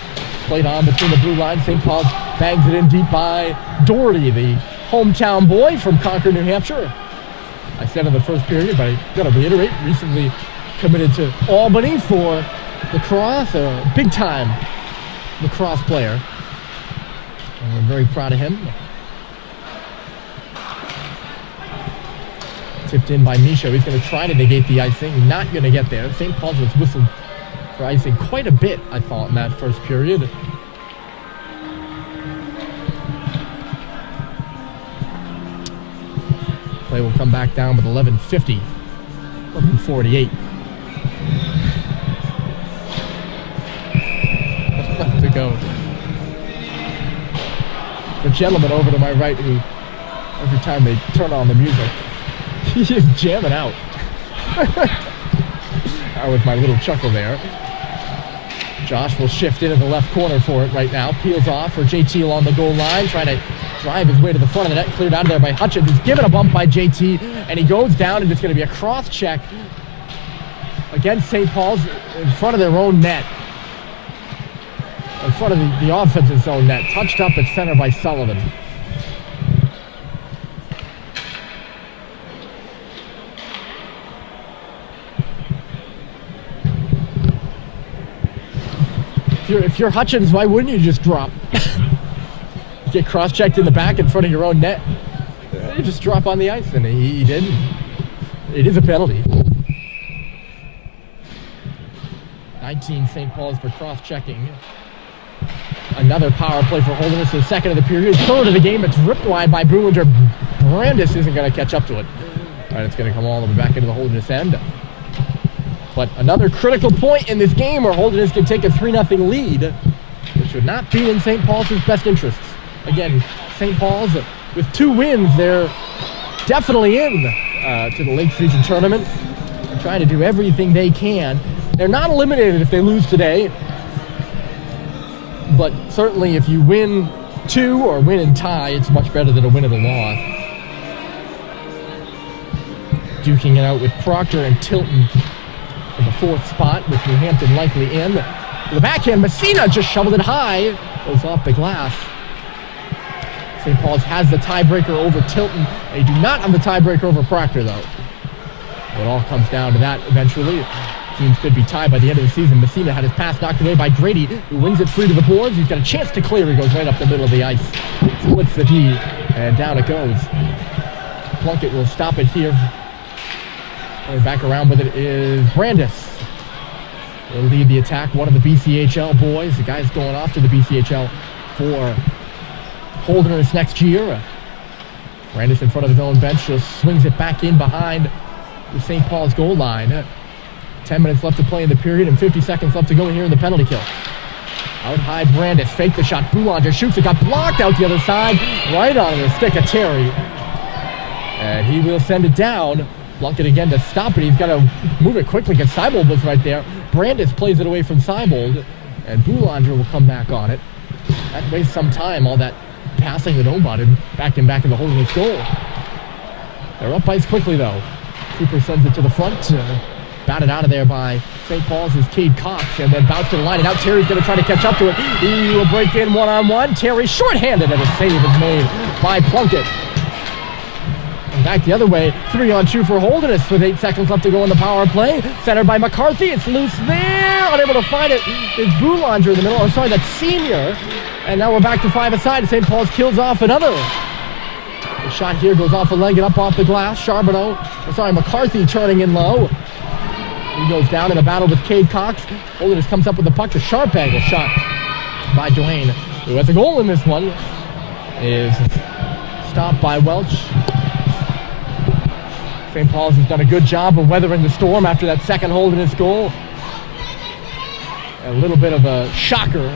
Played on between the blue lines. St. Paul's bangs it in deep by Doherty, the hometown boy from Concord, New Hampshire. I said in the first period, but I got to reiterate, recently committed to Albany for lacrosse, a big-time lacrosse player. And we're very proud of him. Tipped in by Michaud. He's going to try to negate the icing. Not going to get there. St. Paul's was whistled for icing quite a bit, I thought, in that first period. Play will come back down with 11:50. 11:48. Left to go. The gentleman over to my right who, every time they turn on the music, he's just jamming out. That was my little chuckle there. Josh will shift into the left corner for it right now. Peels off for JT along the goal line, trying to drive his way to the front of the net. Cleared out of there by Hutchins. He's given a bump by JT, and he goes down, and it's going to be a cross check against St. Paul's in front of their own net. In front of the offensive zone net. Touched up at center by Sullivan. If you're Hutchins, why wouldn't you just drop? Get cross-checked in the back in front of your own net. You just drop on the ice, and he didn't. It is a penalty. 19 St. Paul's for cross-checking. Another power play for Holderness, the second of the period. Third of the game, it's ripped wide by Boulanger. Brandis isn't going to catch up to it. All right, it's going to come all the way back into the Holderness end. But another critical point in this game where Holderness can take a 3-0 lead, which would not be in St. Paul's best interests. Again, St. Paul's, with 2 wins, they're definitely in to the Lakes Region Tournament. They're trying to do everything they can. They're not eliminated if they lose today, but certainly if you win 2 or win and tie, it's much better than a win and a loss. Duking it out with Proctor and Tilton for the 4th spot, with New Hampton likely in. The backhand, Messina just shoveled it high. Goes off the glass. St. Paul's has the tiebreaker over Tilton. They do not have the tiebreaker over Proctor, though. It all comes down to that eventually. Teams could be tied by the end of the season. Messina had his pass knocked away by Grady, who wins it free to the boards. He's got a chance to clear. He goes right up the middle of the ice. Splits the D, and down it goes. Plunkett will stop it here. Going back around with it is Brandis. He'll lead the attack. One of the BCHL boys. The guy's going off to the BCHL for Holderness next year. Brandis in front of his own bench. Just swings it back in behind the St. Paul's goal line. 10 minutes left to play in the period and 50 seconds left to go here in the penalty kill. Out high, Brandis. Fake the shot. Boulanger shoots it. Got blocked out the other side. Right on the stick of Terry. And he will send it down. Plunkett again to stop it. He's got to move it quickly because Seibold was right there. Brandis plays it away from Seibold, and Boulanger will come back on it. That wastes some time, all that passing that Omod and back in the Holderness goal. They're up ice quickly, though. Cooper sends it to the front. Batted out of there by St. Paul's is Cade Cox, and then bounced to the line, and now Terry's going to try to catch up to it. He will break in one-on-one. Terry shorthanded, and a save is made by Plunkett. Back the other way, 3-on-2 for Holderness with 8 seconds left to go in the power play. Centered by McCarthy, it's loose there. Unable to find it is Boulanger in the middle. Oh, sorry, that's Senior. And now we're back to 5 aside. St. Paul's kills off another. The shot here goes off a leg and up off the glass. McCarthy turning in low. He goes down in a battle with Cade Cox. Holderness comes up with the puck. A sharp angle shot by Dwayne, who has a goal in this one. Is stopped by Welch. St. Paul's has done a good job of weathering the storm after that second Holderness goal. A little bit of a shocker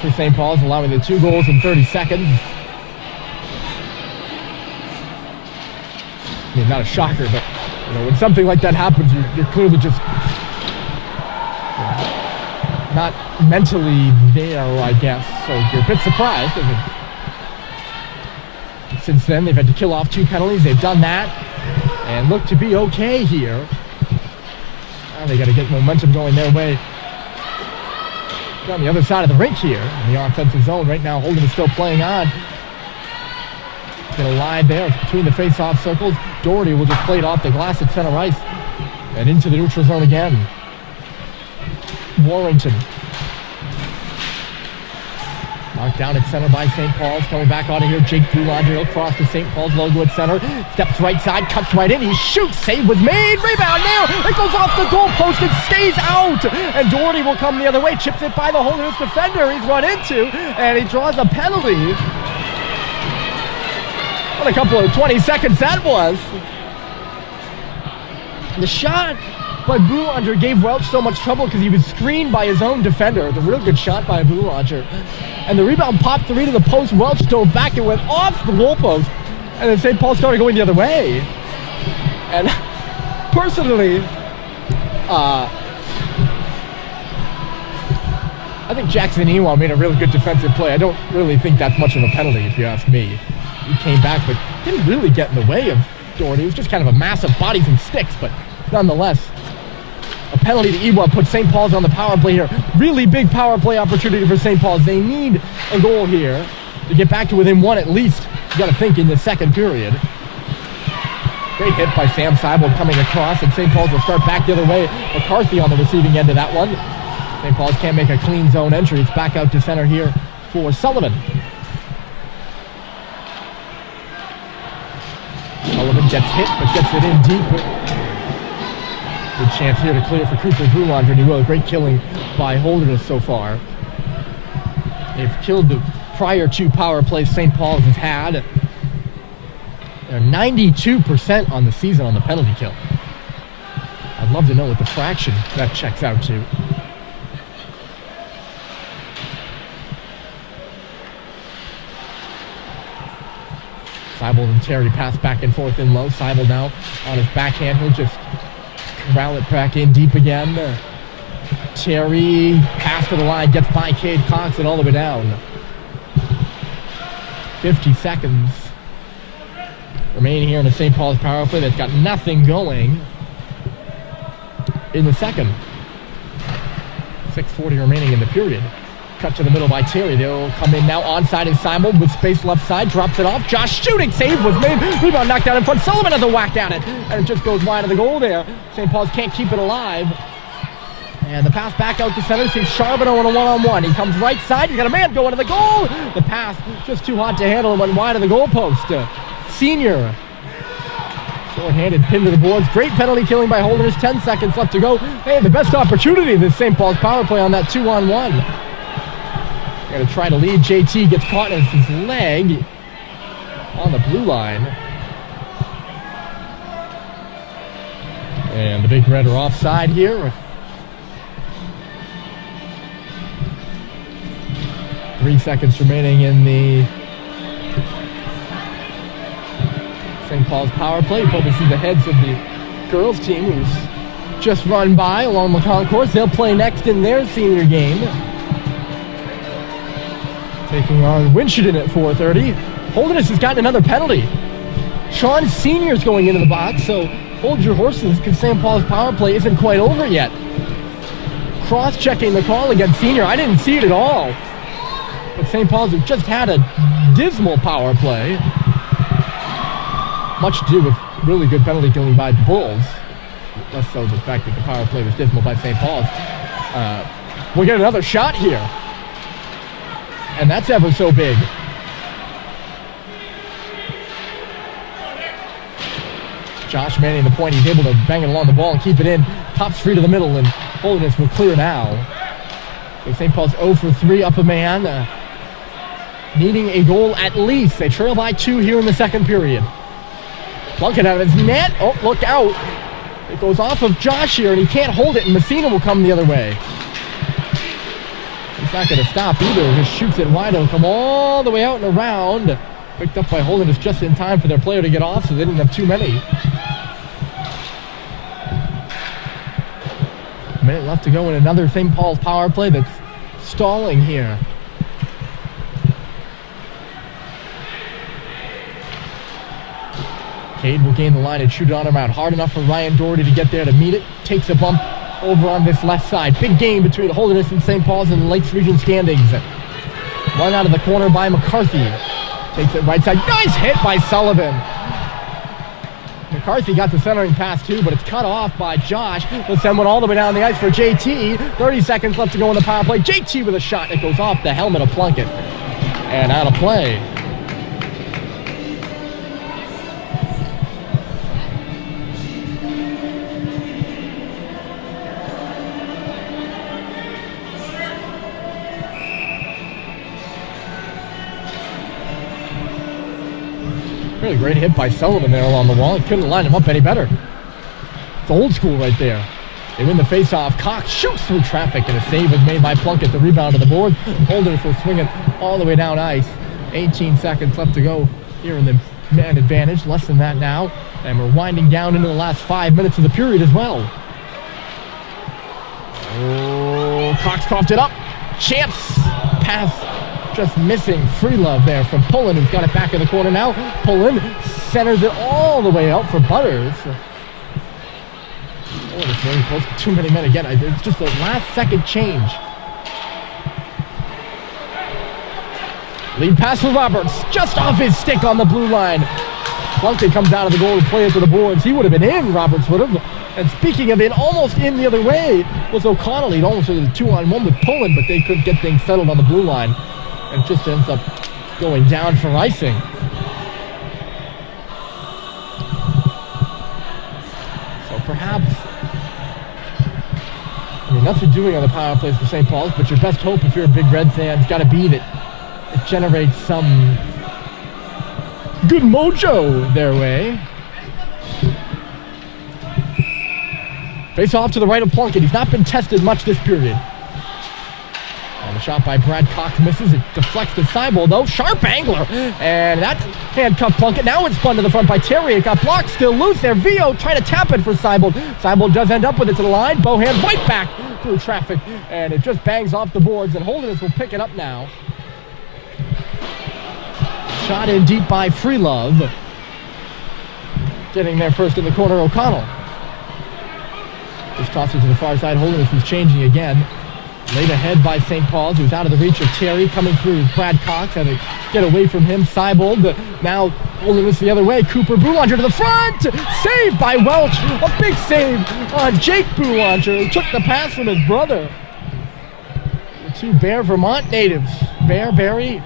for St. Paul's, allowing the 2 goals in 30 seconds. I mean, not a shocker, but when something like that happens, you're clearly just not mentally there, I guess. So you're a bit surprised. Since then, they've had to kill off 2 penalties. They've done that and look to be okay here. Now they got to get momentum going their way. On the other side of the rink here, in the offensive zone. Right now, Holderness still playing on. Going to lie there between the face-off circles. Doherty will just play it off the glass at center ice and into the neutral zone again. Warrington. Knocked down at center by St. Paul's. Coming back out of here, Jake Boulanger. He'll cross the St. Paul's logo at center. Steps right side, cuts right in. He shoots. Save was made. Rebound now. It goes off the goal post. It stays out. And Doherty will come the other way. Chips it by the Holderness defender he's run into. And he draws a penalty. What a couple of 20 seconds that was. The shot by Boulanger gave Welch so much trouble because he was screened by his own defender. It's a real good shot by Boulanger. And the rebound popped 3 to the post. Welch dove back and went off the goalpost. And then St. Paul started going the other way. And personally, I think Jackson Ewell made a really good defensive play. I don't really think that's much of a penalty, if you ask me. He came back, but didn't really get in the way of Doherty. It was just kind of a massive bodies and sticks, but nonetheless, a penalty to Ewell puts St. Paul's on the power play here. Really big power play opportunity for St. Paul's. They need a goal here to get back to within 1 at least. You got to think in the second period. Great hit by Sam Seibel coming across, and St. Paul's will start back the other way. McCarthy on the receiving end of that one. St. Paul's can't make a clean zone entry. It's back out to center here for Sullivan. Sullivan gets hit, but gets it in deep. Good chance here to clear for Cooper Boulanger, and he will. Great killing by Holderness so far. They've killed the prior 2 power plays St. Paul's has had. They're 92% on the season on the penalty kill. I'd love to know what the fraction that checks out to. Seibel and Terry pass back and forth in low. Seibel now on his backhand. He'll just corral it back in deep again. Terry pass to the line, gets by Cade Cox and all the way down. 50 seconds remaining here in the St. Paul's power play that's got nothing going in the second. 6:40 remaining in the period. Cut to the middle by Terry. They'll come in now. Onside is Seibel with space left side. Drops it off. Josh shooting. Save was made. Rebound knocked down in front. Sullivan has a whack at it. And it just goes wide of the goal there. St. Paul's can't keep it alive. And the pass back out to center. Sees Charbonneau on a one-on-one. He comes right side. You got a man going to the goal. The pass just too hot to handle and went wide of the goalpost. Senior. Short-handed pin to the boards. Great penalty killing by Holderness. 10 seconds left to go. They had the best opportunity in this St. Paul's power play on that 2-on-1. Going to try to lead. JT gets caught in his leg on the blue line. And the Big Red are offside here. 3 seconds remaining in the St. Paul's power play. You probably see the heads of the girls team who's just run by along the concourse. They'll play next in their senior game. Taking on Winchendon at 4:30. Holderness has gotten another penalty. Sean Senior's going into the box, so hold your horses because St. Paul's power play isn't quite over yet. Cross-checking the call against Senior. I didn't see it at all. But St. Paul's have just had a dismal power play. much to do with really good penalty killing by the Bulls. Less so the fact that the power play was dismal by St. Paul's. We'll get another shot here. And that's ever so big. Josh manning the point. He's able to bang it along the ball and keep it in. Pops free to the middle, and Holderness will clear now. So St. Paul's 0 for 3 up a man. Needing a goal at least. They trail by 2 here in the second period. Plunkett out of his net. Oh, look out. It goes off of Josh here, and he can't hold it, and Messina will come the other way. He's not going to stop either. Just shoots it wide. It'll come all the way out and around. Picked up by Holderness just in time for their player to get off, so they didn't have too many. A minute left to go in another St. Paul's power play that's stalling here. Cade will gain the line and shoot it on him out. Hard enough for Ryan Doherty to get there to meet it. Takes a bump over on this left side. Big game between Holderness and St. Paul's in the Lakes Region standings. Run out of the corner by McCarthy. Takes it right side. Nice hit by Sullivan. McCarthy got the centering pass too, but it's cut off by Josh. He'll send one all the way down the ice for JT. 30 seconds left to go in the power play. JT with a shot. It goes off the helmet of Plunkett. And out of play. Really great hit by Sullivan there along the wall. He couldn't line him up any better. It's old school right there. They win the face-off. Cox shoots through traffic, and a save is made by Plunkett. The rebound to the board. Holderness will swing it all the way down ice. 18 seconds left to go here in the man advantage. Less than that now. And we're winding down into the last 5 minutes of the period as well. Oh, Cox coughed it up. Chance pass. Just missing. Free love there from Pullen, who's got it back in the corner now. Pullen centers it all the way out for Butters. Oh, it's very close to too many men again. It's just a last second change. Lead pass for Roberts. Just off his stick on the blue line. Plunkett comes out of the goal to play it to the boards. He would have been in, Roberts would have. And speaking of in, almost in the other way was O'Connell. He'd almost did a 2-on-1 with Pullen, but they couldn't get things settled on the blue line. And it just ends up going down for icing. So perhaps, I mean, nothing doing on the power plays for St. Paul's, but your best hope if you're a big Red fan has got to be that it generates some good mojo their way. Face off to the right of Plunkett. He's not been tested much this period. And the shot by Brad Cox misses. It deflects to Seibold, though. Sharp angler. And that handcuffed Plunkett. Now it's spun to the front by Terry. It got blocked. Still loose there. Vio trying to tap it for Seibold. Seibold does end up with it to the line. Bohan right back through traffic. And it just bangs off the boards. And Holderness will pick it up now. Shot in deep by Freelove. Getting there first in the corner, O'Connell. Just tossed it to the far side. Holderness was changing again. Laid ahead by St. Paul's, who's out of the reach of Terry. Coming through Brad Cox. Had to get away from him. Seibold. Now Holderness the other way. Cooper Boulanger to the front. Saved by Welch. A big save on Jake Boulanger, who took the pass from his brother. The two Bear Vermont natives. Barry.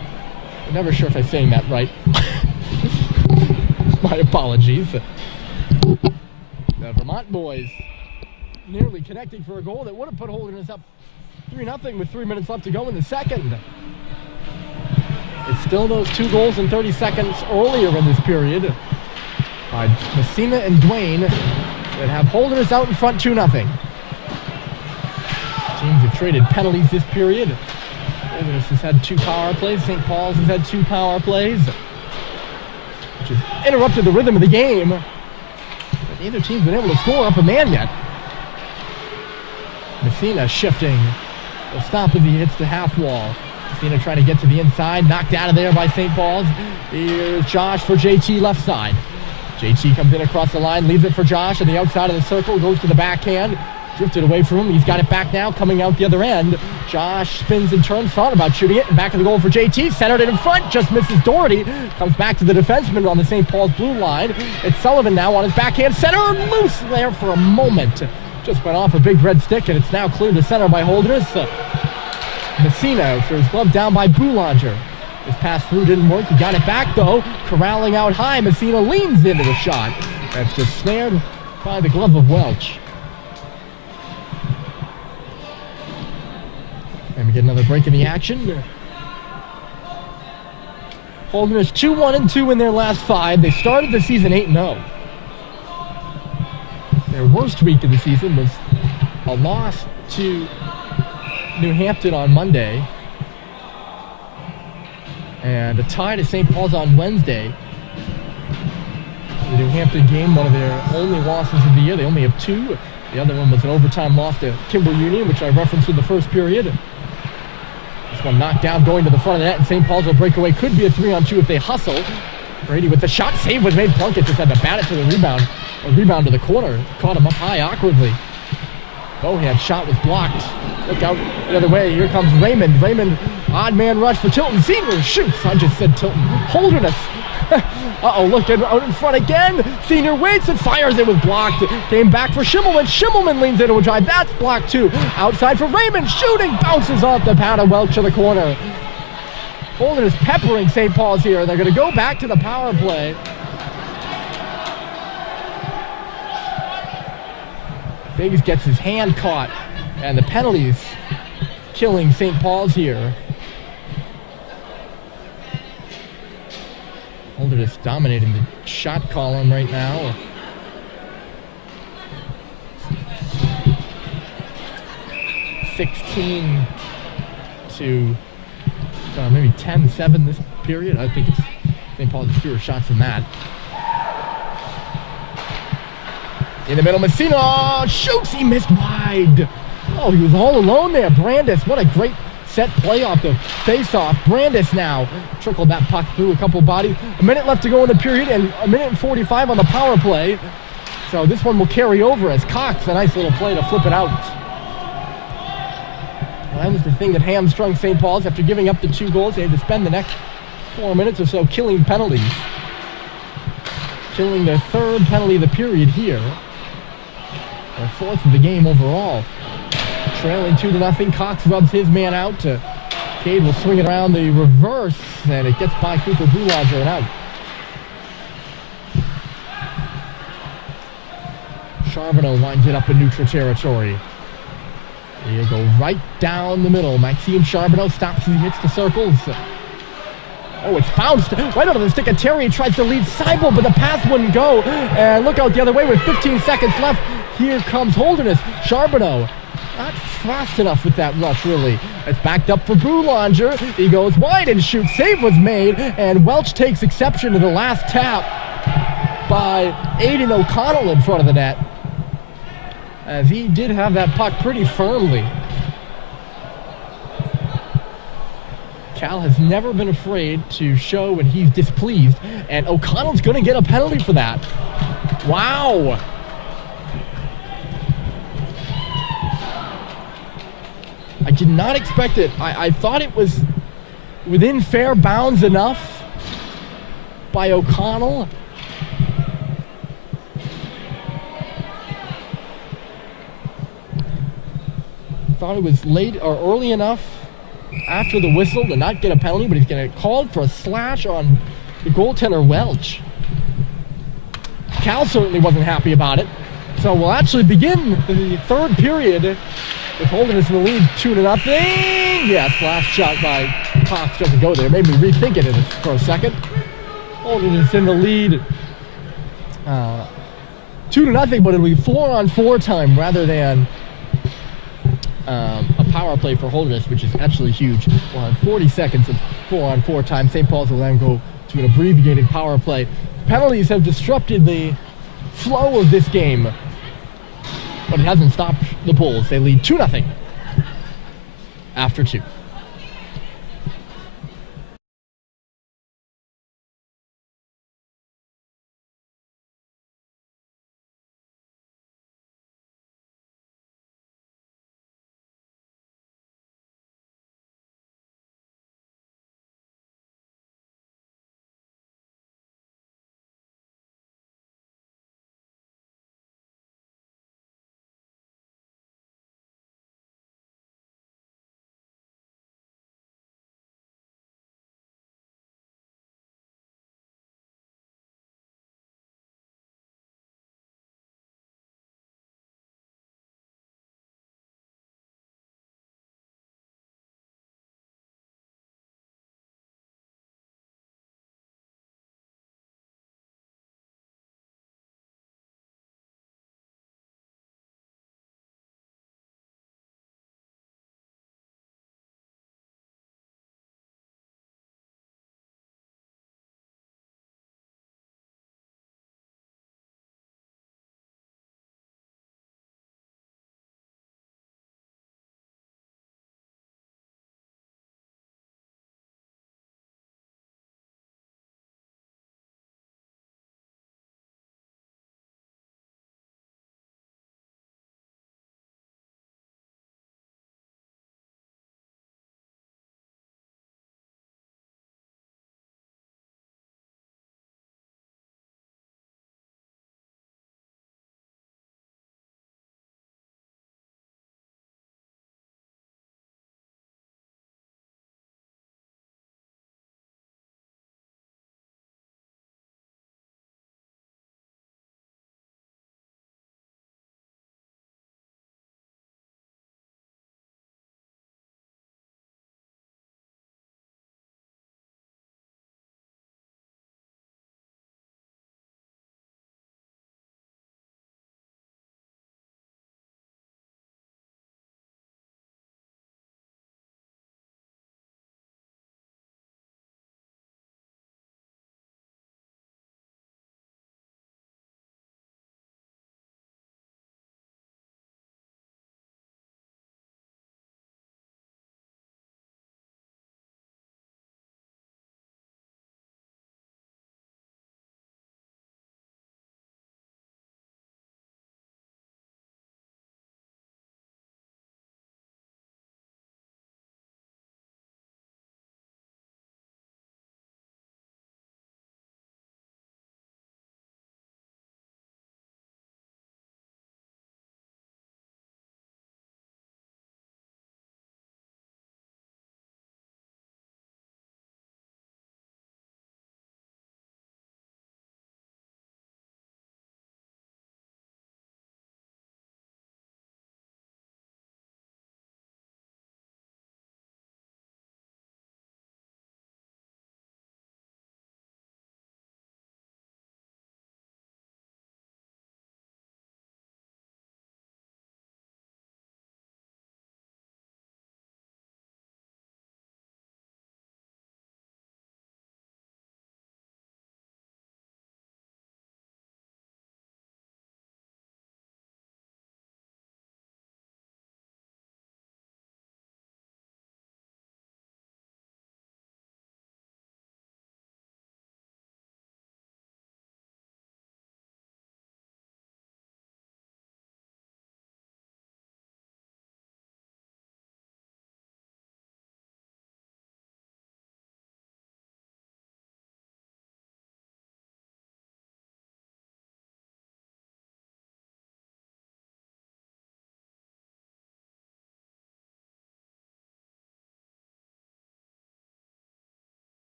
I'm never sure if I'm saying that right. My apologies. The Vermont boys nearly connecting for a goal that would have put Holderness up 3-0 with 3 minutes left to go in the second. It's still those 2 goals in 30 seconds earlier in this period by Messina and Dwayne that have Holderness out in front 2-0. Teams have traded penalties this period. Holderness has had 2 power plays. St. Paul's has had 2 power plays, which has interrupted the rhythm of the game. But neither team's been able to score up a man yet. Messina shifting. Will stop as he hits the half wall. Messina trying to get to the inside. Knocked out of there by St. Paul's. Here's Josh for JT left side. JT comes in across the line. Leaves it for Josh on the outside of the circle. Goes to the backhand. Drifted away from him. He's got it back now, coming out the other end. Josh spins and turns, thought about shooting it. And back of the goal for JT. Centered it in front, just misses Doherty. Comes back to the defenseman on the St. Paul's blue line. It's Sullivan now on his backhand center. Loose there for a moment. Just went off a big red stick, and it's now cleared to center by Holderness. Messina for his glove down by Boulanger. His pass through didn't work. He got it back, though. Corralling out high. Messina leans into the shot. That's just snared by the glove of Welch. And we get another break in the action. Holderness 2-1-2 in their last 5. They started the season 8-0. Their worst week of the season was a loss to New Hampton on Monday and a tie to St. Paul's on Wednesday. The New Hampton game, one of their only losses of the year. They only have 2. The other one was an overtime loss to Kimball Union, which I referenced in the first period. This one knocked down, going to the front of the net, and St. Paul's will break away. Could be a 3-on-2 if they hustle. Brady with the shot. Save was made. Plunkett just had to bat it to the rebound. A rebound to the corner. Caught him up high awkwardly. Bohan's shot was blocked. Look out the other way. Here comes Raymond. Raymond, odd man rush for Tilton. Senior shoots. I just said Tilton. Holderness. Uh-oh, look out in front again. Senior waits and fires. It was blocked. Came back for Schimmelman. Schimmelman leans into a drive. That's blocked too. Outside for Raymond. Shooting. Bounces off the pad of Welch to the corner. Holderness peppering St. Paul's here. They're going to go back to the power play. Biggs gets his hand caught, and the penalties killing St. Paul's here. Holderness dominating the shot column right now. (16 to maybe 10-7 this period. I think it's St. Paul's fewer shots than that. In the middle, Messina shoots. He missed wide. Oh, he was all alone there. Brandis, what a great set play off the face-off. Brandis now trickled that puck through a couple bodies. A minute left to go in the period and a minute and 45 on the power play. So this one will carry over as Cox, a nice little play to flip it out. Well, that was the thing that hamstrung St. Paul's. After giving up the 2 goals, they had to spend the next 4 minutes or so killing penalties. Killing their 3rd penalty of the period here. Their 4th of the game overall. Trailing 2-0. Cox rubs his man out. Cade will swing it around the reverse, and it gets by Cooper Boulanger and out. Charbonneau winds it up in neutral territory. Here you go right down the middle. Maxime Charbonneau stops as he hits the circles. Oh, it's bounced right out of the stick of Terry. He tries to lead Seibel, but the pass wouldn't go. And look out the other way with 15 seconds left. Here comes Holderness. Charbonneau not fast enough with that rush, really. It's backed up for Boulanger. He goes wide and shoots. Save was made, and Welch takes exception to the last tap by Aiden O'Connell in front of the net, as he did have that puck pretty firmly. Cal has never been afraid to show when he's displeased, and O'Connell's going to get a penalty for that. Wow. I did not expect it. I thought it was within fair bounds enough by O'Connell. Thought it was late or early enough after the whistle to not get a penalty, but he's going to call for a slash on the goaltender Welch. Cal certainly wasn't happy about it. So we'll actually begin the 3rd period with Holderness in the lead 2-0. Yes, last shot by Cox doesn't go there. Made me rethink it for a second. Holderness in the lead 2-0, but it'll be 4-on-4 time rather than a power play for Holderness, which is actually huge. We'll have 40 seconds of 4-on-4 time. St. Paul's will then go to an abbreviated power play. Penalties have disrupted the flow of this game, but it hasn't stopped the Bulls. They lead 2-0 after 2.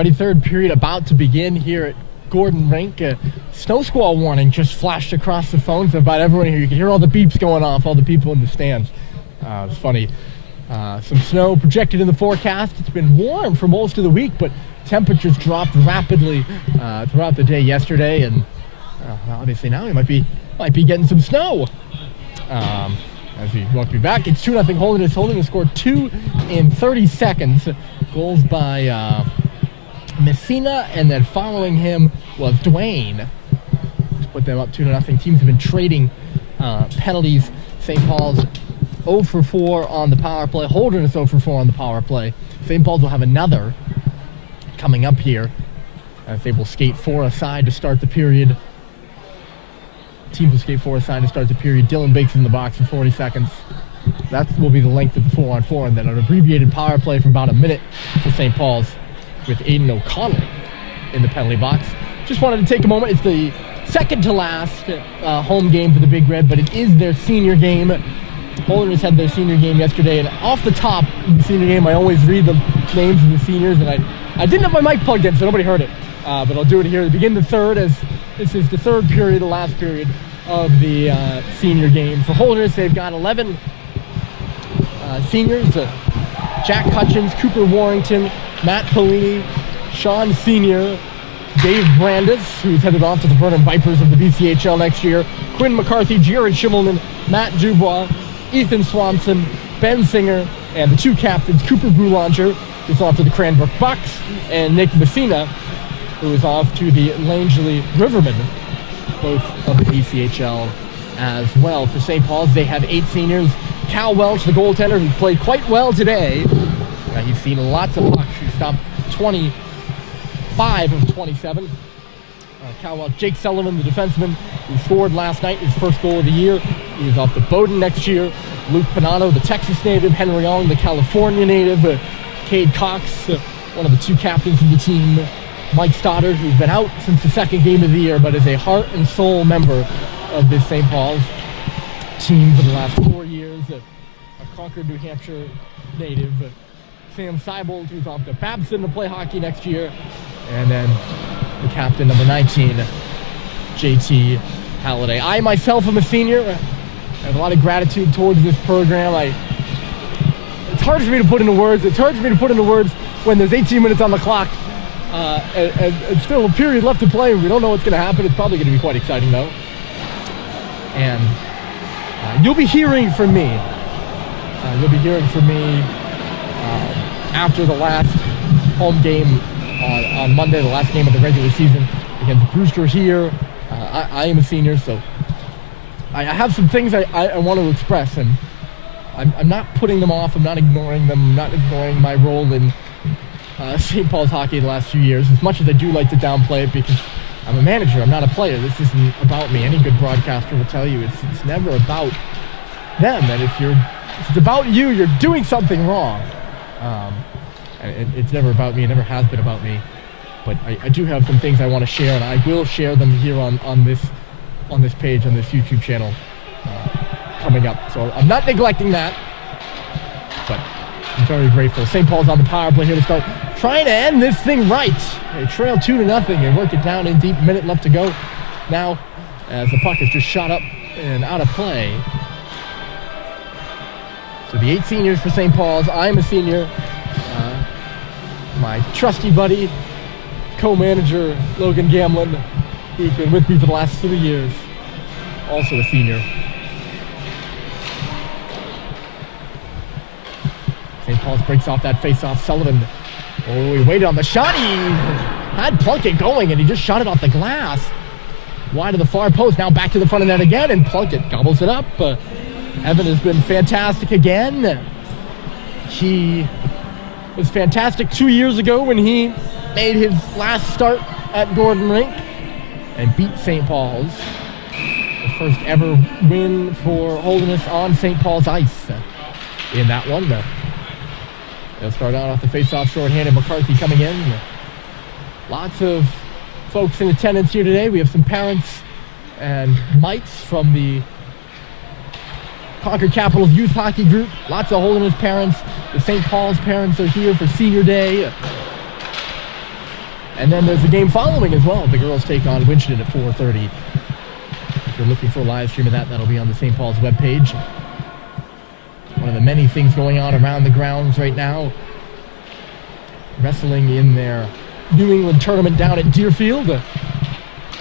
everybody. Third period about to begin here at Gordon Rink. Snow squall warning just flashed across the phones about everyone here. You can hear all the beeps going off, all the people in the stands. It's funny. Some snow projected in the forecast. It's been warm for most of the week, but temperatures dropped rapidly throughout the day yesterday, and obviously now we might be getting some snow. As we welcome you back, it's 2-0 Holderness. Holderness scored 2 in 30 seconds. Goals by Messina, and then following him was Dwayne to put them up 2-0. Teams have been trading penalties. St. Paul's 0 for 4 on the power play. Holderness 0 for 4 on the power play. St. Paul's will have another coming up here as they will skate 4 aside to start the period. Teams will skate 4 aside to start the period. Dylan Bates in the box for 40 seconds. That will be the length of the 4-on-4, and then an abbreviated power play for about a minute for St. Paul's with Aiden O'Connell in the penalty box. Just wanted to take a moment. It's the second to last home game for the Big Red, but it is their senior game. Holderness had their senior game yesterday, and off the top of the senior game, I always read the names of the seniors, and I didn't have my mic plugged in, so nobody heard it. But I'll do it here to begin the third, as this is the third period, the last period of the senior game. For Holderness, they've got 11 seniors. Jack Hutchins, Cooper Warrington, Matt Polini, Sean Sr., Dave Brandis, who's headed off to the Vernon Vipers of the BCHL next year, Quinn McCarthy, Jared Schimmelman, Matt Dubois, Ethan Swanson, Ben Singer, and the two captains, Cooper Boulanger, who's off to the Cranbrook Bucks, and Nick Messina, who is off to the Langley Rivermen, both of the BCHL as well. For St. Paul's, they have 8 seniors. Cal Welch, the goaltender, who played quite well today. He's seen lots of pucks. He stopped 25 of 27. Cal Welch. Jake Sullivan, the defenseman, who scored last night, his first goal of the year. He is off to Bowdoin next year. Luke Panato, the Texas native. Henry Ong, the California native. Cade Cox, one of the two captains of the team. Mike Stoddard, who's been out since the second game of the year, but is a heart and soul member of this St. Paul's team for the last 4 years. A Concord, New Hampshire native. Sam Seibold, who's off to Babson to play hockey next year. And then the captain, number 19, JT Halliday. I myself am a senior. I have a lot of gratitude towards this program. It's hard for me to put into words. It's hard for me to put into words when there's 18 minutes on the clock. And still a period left to play. We don't know what's going to happen. It's probably going to be quite exciting, though. And you'll be hearing from me. After the last home game on Monday, the last game of the regular season against Brewster here. I am a senior, so I have some things I want to express, and I'm not putting them off. I'm not ignoring them. I'm not ignoring my role in St. Paul's hockey the last few years, as much as I do like to downplay it, because I'm a manager, I'm not a player. This isn't about me. Any good broadcaster will tell you it's never about them, and if it's about you, you're doing something wrong. And it's never about me. It never has been about me. But I do have some things I want to share, and I will share them here on this page, on this YouTube channel coming up. So I'm not neglecting that, but I'm very grateful. St. Paul's on the power play here to start, trying to end this thing right. They trail 2-0 and work it down in deep. Minute left to go now, as the puck is just shot up and out of play. So the 8 seniors for St. Paul's. I'm a senior. My trusty buddy, co-manager Logan Gamlin, who's been with me for the last 3 years, also a senior. St. Paul's breaks off that face-off. Sullivan, he waited on the shot. He had Plunkett going, and he just shot it off the glass. Wide of the far post, now back to the front of net again, and Plunkett gobbles it up. Evan has been fantastic again. He was fantastic 2 years ago when he made his last start at Gordon Rink and beat St. Paul's. The first ever win for Holderness on St. Paul's ice in that one. They'll start out off the face-off shorthanded. McCarthy coming in. Lots of folks in attendance here today. We have some parents and mites from the Concord Capitals Youth Hockey Group. Lots of Holderness parents. The St. Paul's parents are here for Senior Day. And then there's the game following as well. The girls take on Winchendon at 4:30. If you're looking for a live stream of that, that'll be on the St. Paul's webpage. One of the many things going on around the grounds right now. Wrestling in their New England tournament down at Deerfield. A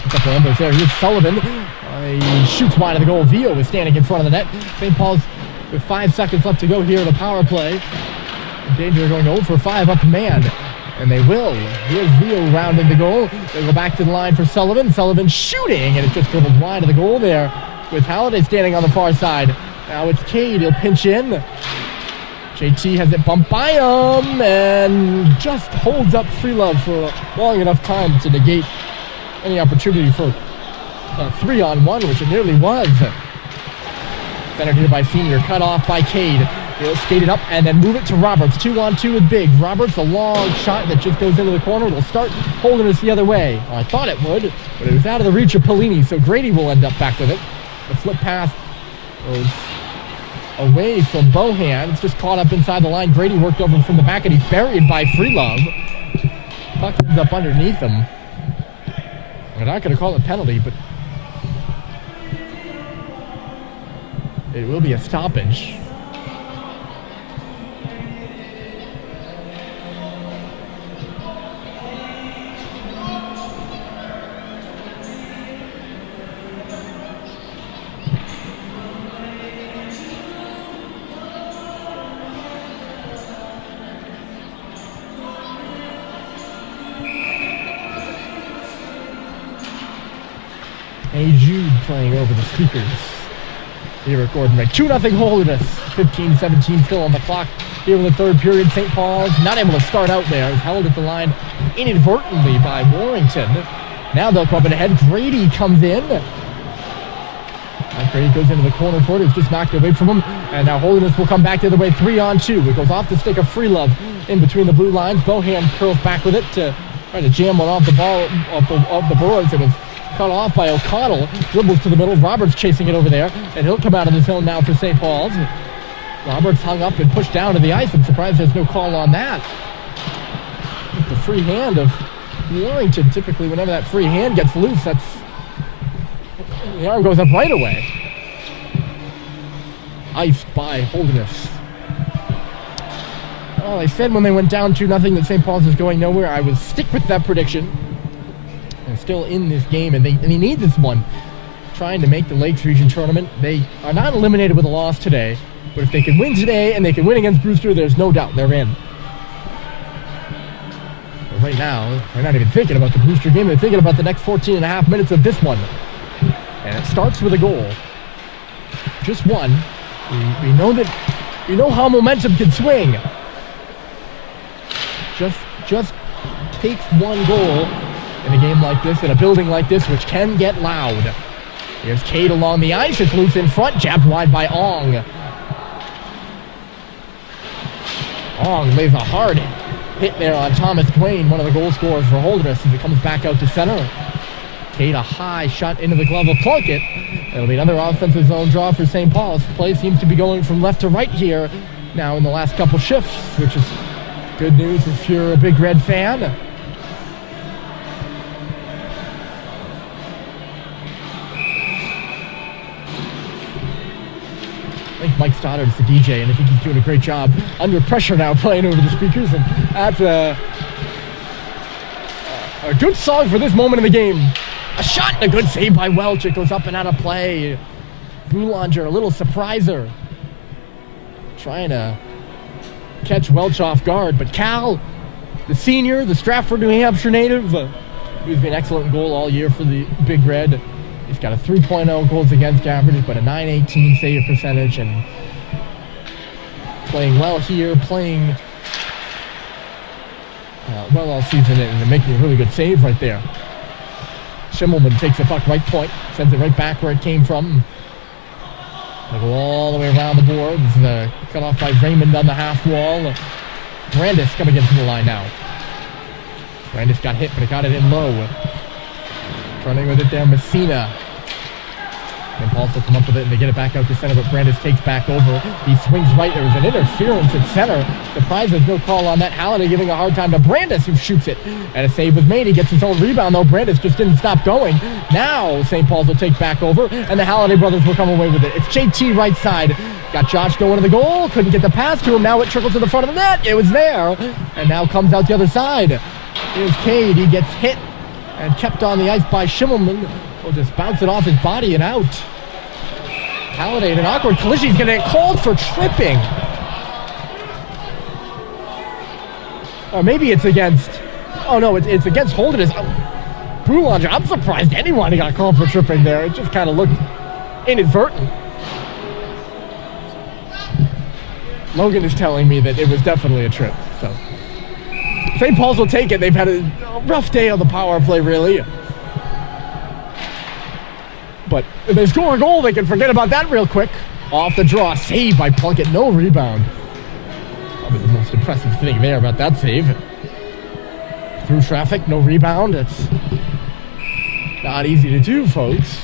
couple numbers there. Here's Sullivan. He shoots wide of the goal. Vio is standing in front of the net. St. Paul's with 5 seconds left to go here in the power play. In danger of going 0 for 5 up man. And they will. Here's Vio rounding the goal. They go back to the line for Sullivan. Sullivan shooting, and it just dribbled wide of the goal there with Halliday standing on the far side. Now it's Cade. He'll pinch in. JT has it bumped by him and just holds up Freelove for a long enough time to negate any opportunity for a 3-on-1, which it nearly was. Centered here by Senior, cut off by Cade. He'll skate it up and then move it to Roberts. 2-on-2 with Biggs. Roberts, a long shot that just goes into the corner. Will start Holderness the other way. Well, I thought it would, but it was out of the reach of Pellini, so Grady will end up back with it. The flip pass goes away from Bohan. It's just caught up inside the line. Grady worked over from the back, and he's buried by Freelove. Puck ends up underneath him. We're not going to call it a penalty, but it will be a stoppage. Hey Jude playing over the speakers here at Gordon Rink. 2-0 Holderness. 15-17 still on the clock here in the third period. St. Paul's not able to start out there. Is held at the line inadvertently by Warrington. Now they'll come up ahead. Grady comes in. Grady goes into the corner for it. It's just knocked away from him. And now Holderness will come back the other way. 3-on-2. It goes off the stick of Freelove in between the blue lines. Bohan curls back with it to try to jam one off the ball of the boards. It was cut off by O'Connell. Dribbles to the middle. Roberts chasing it over there. And he'll come out of the zone now for St. Paul's. Roberts hung up and pushed down to the ice. I'm surprised there's no call on that. The free hand of Warrington. Typically, whenever that free hand gets loose, the arm goes up right away. Iced by Holderness. Well, I said when they went down 2-0 that St. Paul's is going nowhere. I would stick with that prediction. They're still in this game, and they need this one. Trying to make the Lakes Region Tournament. They are not eliminated with a loss today, but if they can win today and they can win against Brewster, there's no doubt they're in. But right now, they're not even thinking about the Brewster game. They're thinking about the next 14.5 minutes of this one. And it starts with a goal. Just one. We know how momentum can swing. Just takes one goal in a game like this, in a building like this, which can get loud. Here's Cade along the ice. It's loose in front, jabbed wide by Ong. Ong lays a hard hit there on Thomas Dwayne, one of the goal scorers for Holderness, as it comes back out to center. Cade, a high shot into the glove of Plunkett. It'll be another offensive zone draw for St. Paul's. Play seems to be going from left to right here now in the last couple shifts, which is good news if you're a Big Red fan. I think Mike Stoddard is the DJ, and I think he's doing a great job under pressure now playing over the speakers, and that's a good song for this moment in the game. A shot and a good save by Welch. It goes up and out of play. Boulanger, a little surpriser, trying to catch Welch off guard, but Cal, the senior, the Stratford, New Hampshire native, who's been excellent in goal all year for the Big Red. He's got a 3.0 goals against average, but a .918 save percentage, and playing well here, playing well all season, and making a really good save right there. Schimmelman takes the puck right point, sends it right back where it came from. They go all the way around the boards. Cut off by Raymond on the half wall. Brandis coming in from the line now. Brandis got hit, but it got it in low. Running with it there, Messina. St. Paul's will come up with it, and they get it back out to center, but Brandis takes back over. He swings right. There was an interference at center. Surprised there's no call on that. Halliday giving a hard time to Brandis, who shoots it. And a save was made. He gets his own rebound, though. Brandis just didn't stop going. Now St. Paul's will take back over, and the Halliday brothers will come away with it. It's JT right side. Got Josh going to the goal. Couldn't get the pass to him. Now it trickles to the front of the net. It was there. And now comes out the other side. Here's Cade. He gets hit and kept on the ice by Schimmelman. Will just bounce it off his body and out. Halliday in an awkward collision. He's going to get called for tripping. Or maybe it's against... Oh, no, it's against Holderness. Boulanger, I'm surprised anyone got called for tripping there. It just kind of looked inadvertent. Logan is telling me that it was definitely a trip. So St. Paul's will take it. They've had a rough day on the power play, really. But if they score a goal, they can forget about that real quick. Off the draw, save by Plunkett, no rebound. Probably the most impressive thing there about that save. Through traffic, no rebound. It's not easy to do, folks.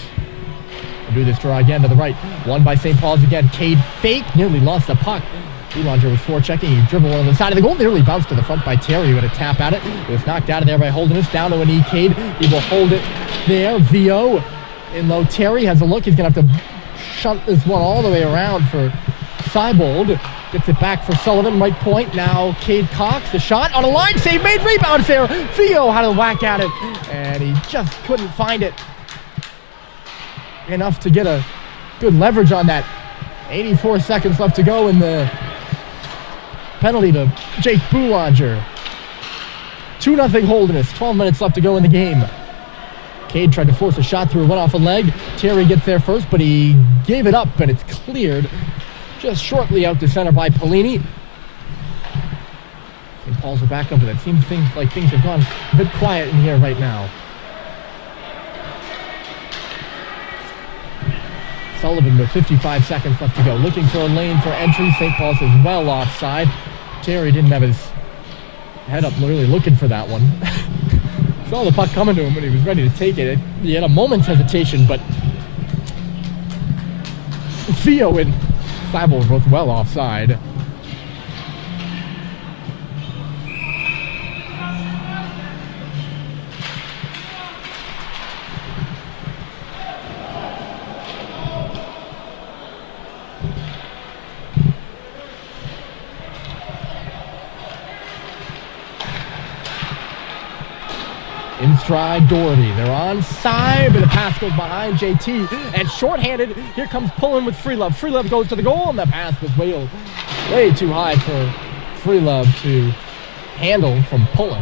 We'll do this draw again to the right. Won by St. Paul's again. Cade fake, nearly lost the puck. Boulanger was forechecking. He dribbled one on the side of the goal. Nearly bounced to the front by Terry, who had a tap at it. It was knocked out of there by Holderness. Down to an E. Cade. He will hold it there. VO in low. Terry has a look. He's going to have to shunt this one all the way around for Seibold. Gets it back for Sullivan. Right point. Now Cade Cox. The shot on a line save. Made rebound there. VO had a whack at it. And he just couldn't find it enough to get a good leverage on that. 84 seconds left to go in the penalty to Jake Boulanger. 2-0 Holderness. 12 minutes left to go in the game. Cade tried to force a shot through, went off a leg. Terry gets there first, but he gave it up, and it's cleared just shortly out to center by Polini. St. Paul's are back up with it. Seems things have gone a bit quiet in here right now. Sullivan with 55 seconds left to go. Looking for a lane for entry. St. Paul's is well offside. Terry didn't have his head up really looking for that one. Saw the puck coming to him when he was ready to take it. He had a moment's hesitation, but Theo and Seibold were both well offside. In stride, Doherty. They're on side, but the pass goes behind JT. And shorthanded, here comes Pullen with Freelove. Freelove goes to the goal, and the pass was way too high for Freelove to handle from Pullen.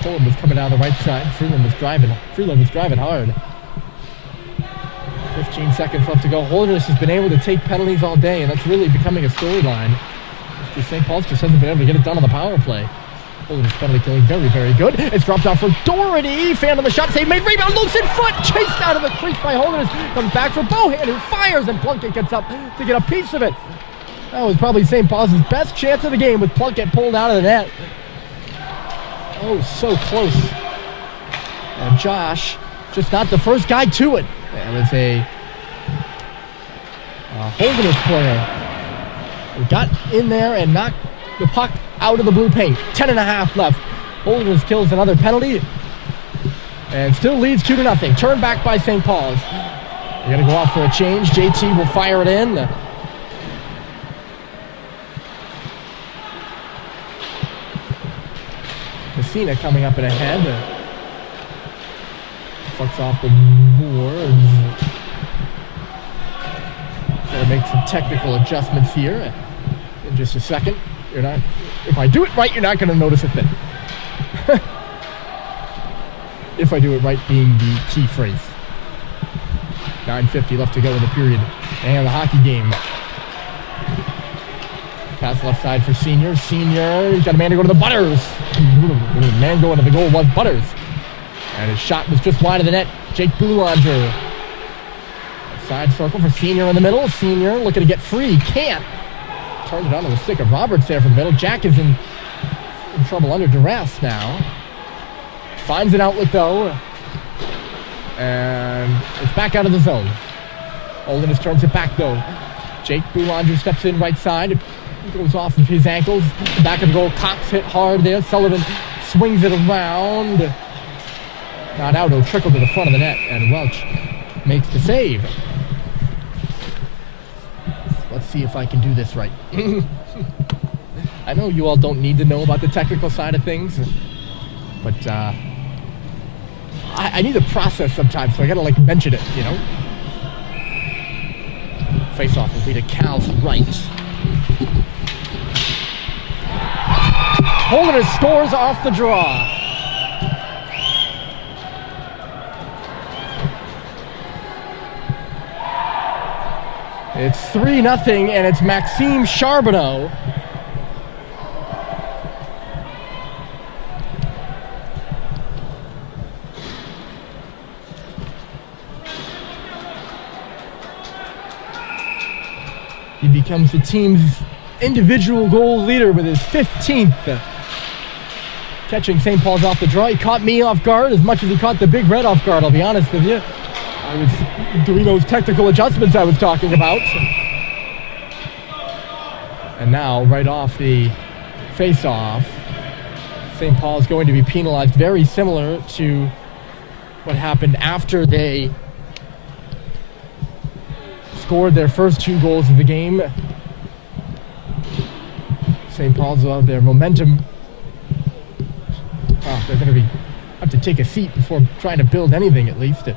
Pullen was coming down the right side. Freelove was driving hard. 15 seconds left to go. Holderness has been able to take penalties all day, and that's really becoming a storyline. St. Paul's just hasn't been able to get it done on the power play. Holderness penalty killing very, very good. It's dropped off for Doherty. Fan on the shot, save made, rebound, loose in front, chased out of the crease by Holderness. Comes back for Bohan, who fires, and Plunkett gets up to get a piece of it. That was probably St. Paul's best chance of the game with Plunkett pulled out of the net. Oh, so close. And Josh, just not the first guy to it. That was a Holderness player who got in there and knocked the puck out of the blue paint. 10.5 left. Holderness kills another penalty and still leads 2-0. Turn back by St. Paul's. They're going to go off for a change. JT will fire it in. Messina coming up and ahead. Fucks off the boards. Got to make some technical adjustments here in just a second. If I do it right, you're not going to notice a thing. If I do it right being the key phrase. 9:50 left to go in the period. And the hockey game. Pass left side for Senior. Senior, he's got a man to go to the Butters. The man going to the goal was Butters. And his shot was just wide of the net. Jake Boulanger. Side circle for Senior in the middle. Senior looking to get free. Can't. Turned it onto the stick of Roberts there from the middle. Jack is in trouble under duress now. Finds an outlet though. And it's back out of the zone. Holderness turns it back though. Jake Boulanger steps in right side. It goes off of his ankles. The back of the goal. Cox hit hard there. Sullivan swings it around. Not out. It'll trickle to the front of the net. And Welch makes the save. Let's see if I can do this right. I know you all don't need to know about the technical side of things, but I need a process sometimes, so I gotta like mention it, you know? Face-off will be to Cal's right. Holderness scores off the draw. It's 3-0, and it's Maxime Charbonneau. He becomes the team's individual goal leader with his 15th. Catching St. Paul's off the draw. He caught me off guard as much as he caught the Big Red off guard, I'll be honest with you. I was doing those technical adjustments I was talking about. And now, right off the face-off, St. Paul's going to be penalized, very similar to what happened after they scored their first 2 goals of the game. St. Paul's will have their momentum. Oh, they're going to have to take a seat before trying to build anything, at least.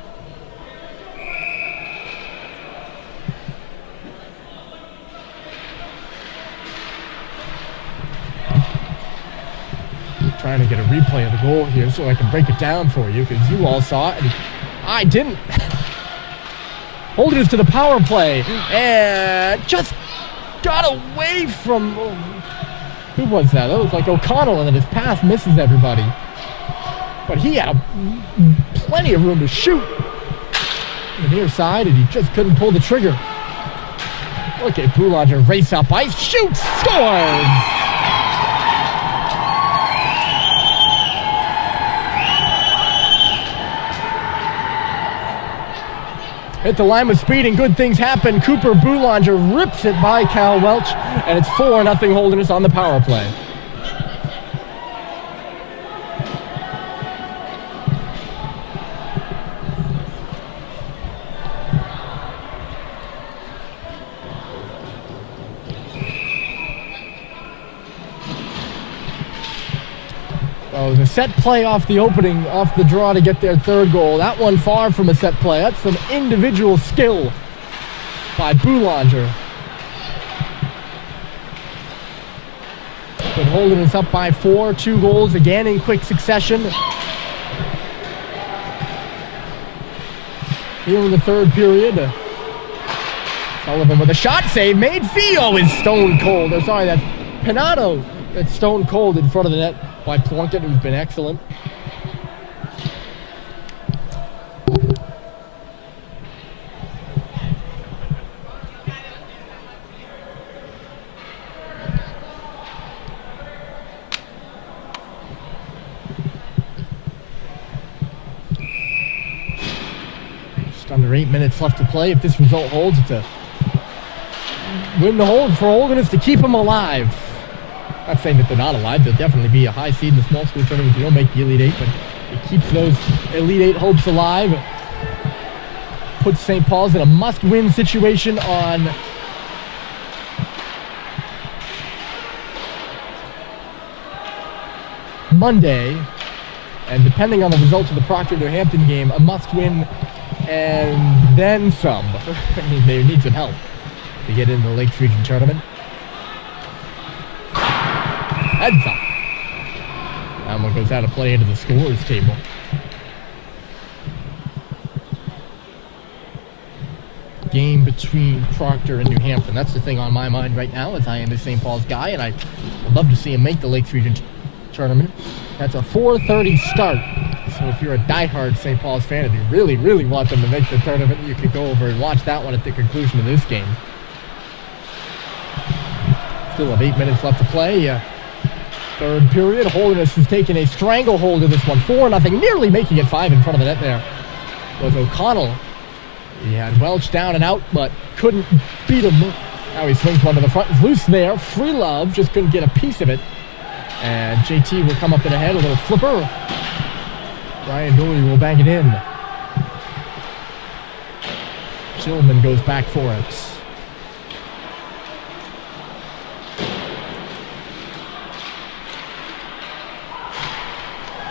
Trying to get a replay of the goal here so I can break it down for you, because you all saw it and I didn't. Holderness to the power play and just got away from, who was that? That was like O'Connell, and then his pass misses everybody. But he had plenty of room to shoot on the near side, and he just couldn't pull the trigger. Look at Boulanger race up ice, shoots, scores! Hit the line with speed and good things happen. Cooper Boulanger rips it by Cal Welch, and it's 4-0 Holderness on the power play. Oh, it was a set play off the draw to get their 3rd goal. That one far from a set play. That's some individual skill by Boulanger. But Holderness up by 4, 2 goals again in quick succession. Here in the 3rd period. Sullivan with a shot save made. Theo is stone cold. Oh, sorry, that's Pinato. That's stone cold in front of the net by Plunkett, who's been excellent. Just under 8 minutes left to play. If this result holds, it's a win to hold for Holderness to keep them alive. Not saying that they're not alive. They'll definitely be a high seed in the small school tournament if you don't make the Elite Eight, but it keeps those Elite Eight hopes alive. Puts St. Paul's in a must-win situation on Monday, and depending on the results of the Proctor-New Hampton game, a must-win and then some. I mean, they need some help to get into the Lakes Region tournament. Heads up. That one goes out of play into the scorers table. Game between Proctor and New Hampton. That's the thing on my mind right now, as I am a St. Paul's guy, and I'd love to see him make the Lakes Region tournament. That's a 4:30 start. So if you're a diehard St. Paul's fan and you really, really want them to make the tournament, you can go over and watch that one at the conclusion of this game. Still have 8 minutes left to play. 3rd period. Holderness has taken a stranglehold of this one. 4-0, nearly making it 5 in front of the net there. was O'Connell. He had Welch down and out, but couldn't beat him. Now he swings one to the front. He's loose there. Free Love just couldn't get a piece of it. And JT will come up in ahead. A little flipper. Ryan Dooley will bang it in. Gilman goes back for it.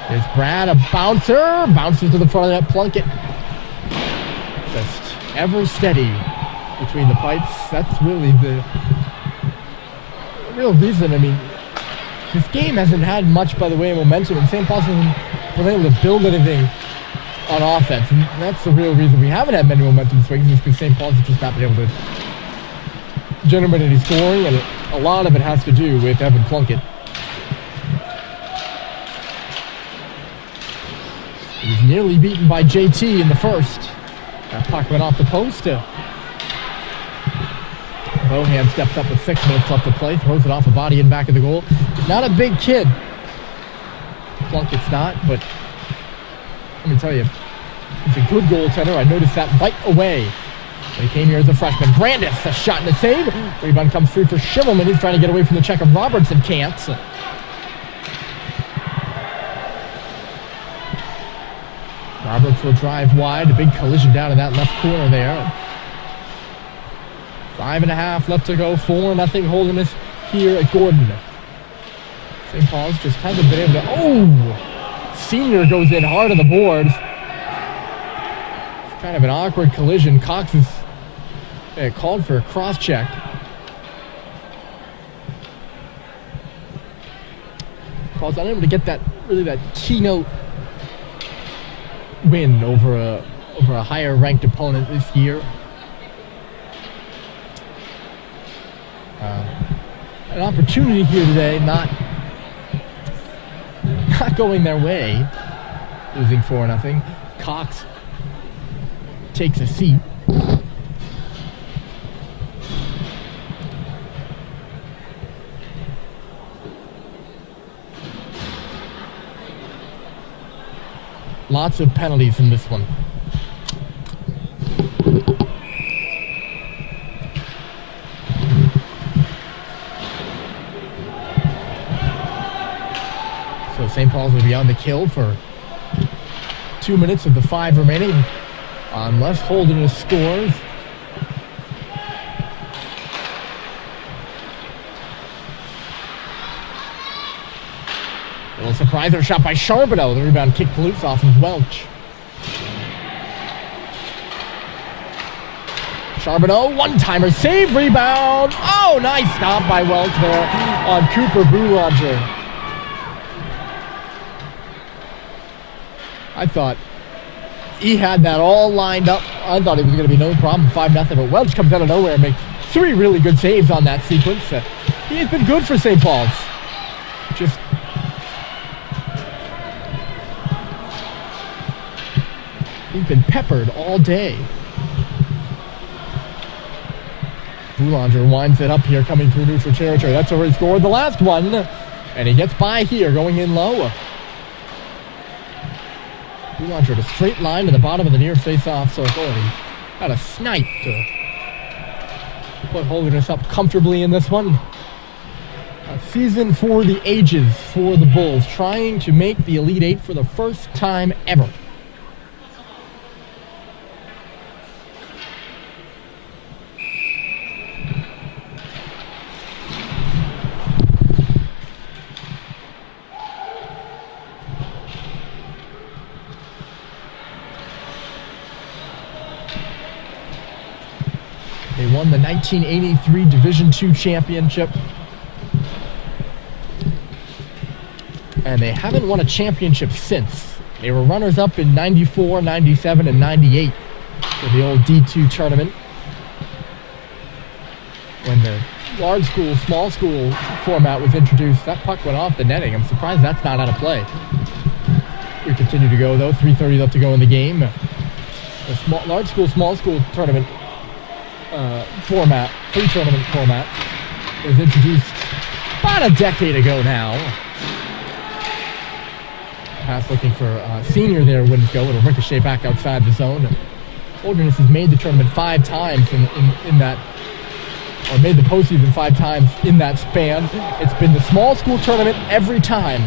There's Brad, a bouncer. Bounces to the front of that Plunkett. Just ever steady between the pipes. That's really the real reason. I mean, this game hasn't had much by the way of momentum, and St. Paul's hasn't been able to build anything on offense. And that's the real reason we haven't had many momentum swings, is because St. Paul's has just not been able to generate any scoring, and a lot of it has to do with Evan Plunkett. He was nearly beaten by JT in the first. That puck went off the post. Bohan steps up with 6 minutes left to play, throws it off a body in back of the goal. He's not a big kid. Plunkett's not, but let me tell you, he's a good goaltender. I noticed that right away when he came here as a freshman. Brandis, a shot and a save. Rebound comes through for Schimmelman. He's trying to get away from the check of Robertson. Can't. Roberts will drive wide. A big collision down in that left corner there. 5.5 left to go. 4-0 Holderness here at Gordon. St. Paul's just hasn't been able to... Oh! Senior goes in hard on the boards. It's kind of an awkward collision. Cox is called for a cross-check. Paul's unable to get that keynote win over a higher ranked opponent this year. An opportunity here today, not going their way, losing 4-0. Cox takes a seat. Lots of penalties in this one. So St. Paul's will be on the kill for 2 minutes of the 5 remaining, unless Holderness scores. A little surpriser shot by Charbonneau. The rebound kicked loose off of Welch. Charbonneau, one-timer, save, rebound. Oh, nice stop by Welch there on Cooper Boulanger. I thought he had that all lined up. I thought it was going to be no problem, 5-0, but Welch comes out of nowhere and makes 3 really good saves on that sequence. He has been good for St. Paul's. Just he's been peppered all day. Boulanger winds it up here, coming through neutral territory. That's where he scored the last one. And he gets by here, going in low. Boulanger, a straight line to the bottom of the near face-off circle. And he had a snipe to put Holderness up comfortably in this one. A season for the ages for the Bulls, trying to make the Elite Eight for the first time ever. They won the 1983 Division II championship. And they haven't won a championship since. They were runners-up in 94, 97, and 98 for the old D2 tournament. When the large school, small school format was introduced, that puck went off the netting. I'm surprised that's not out of play. We continue to go, though. 3:30 left to go in the game. The large school, small school tournament format, pre-tournament format, was introduced about a decade ago now. pass looking for senior there wouldn't go. It'll ricochet back outside the zone. Holderness has made the tournament 5 times in that, or made the postseason 5 times in that span. It's been the small school tournament every time.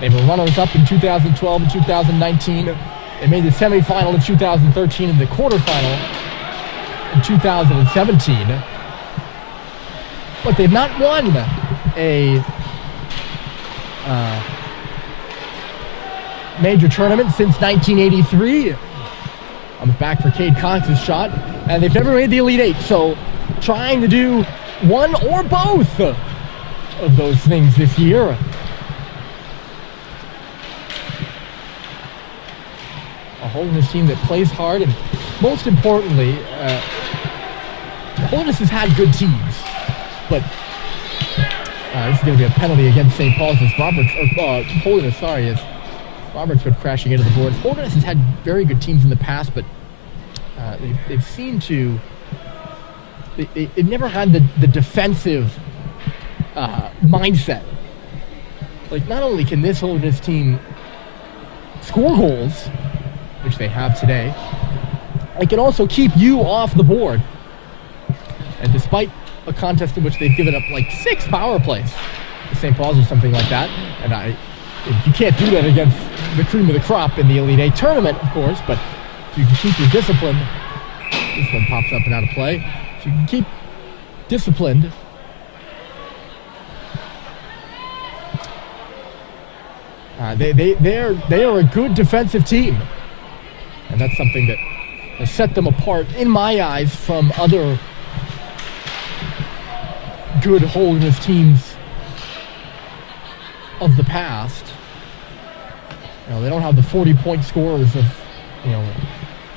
They were runners-up in 2012 and 2019. They made the semifinal in 2013 and the quarterfinal in 2017. But they've not won a major tournament since 1983. I'm back for Cade Cox's shot, and they've never made the Elite Eight, so trying to do one or both of those things this year. A Holderness team that plays hard, and most importantly, Holderness has had good teams, but this is going to be a penalty against St. Paul's as Holderness, as Roberts went crashing into the boards. Holderness has had very good teams in the past, but they've seemed to, they've never had the defensive mindset. Like, not only can this Holderness team score goals, which they have today, it can also keep you off the board. And despite a contest in which they've given up like 6 power plays, St. Paul's or something like that, and you can't do that against the cream of the crop in the Elite Eight tournament, of course, but if you can keep your discipline, this one pops up and out of play. If you can keep disciplined, they are a good defensive team, and that's something that has set them apart, in my eyes, from other good Holderness teams of the past. They don't have the 40-point scorers of,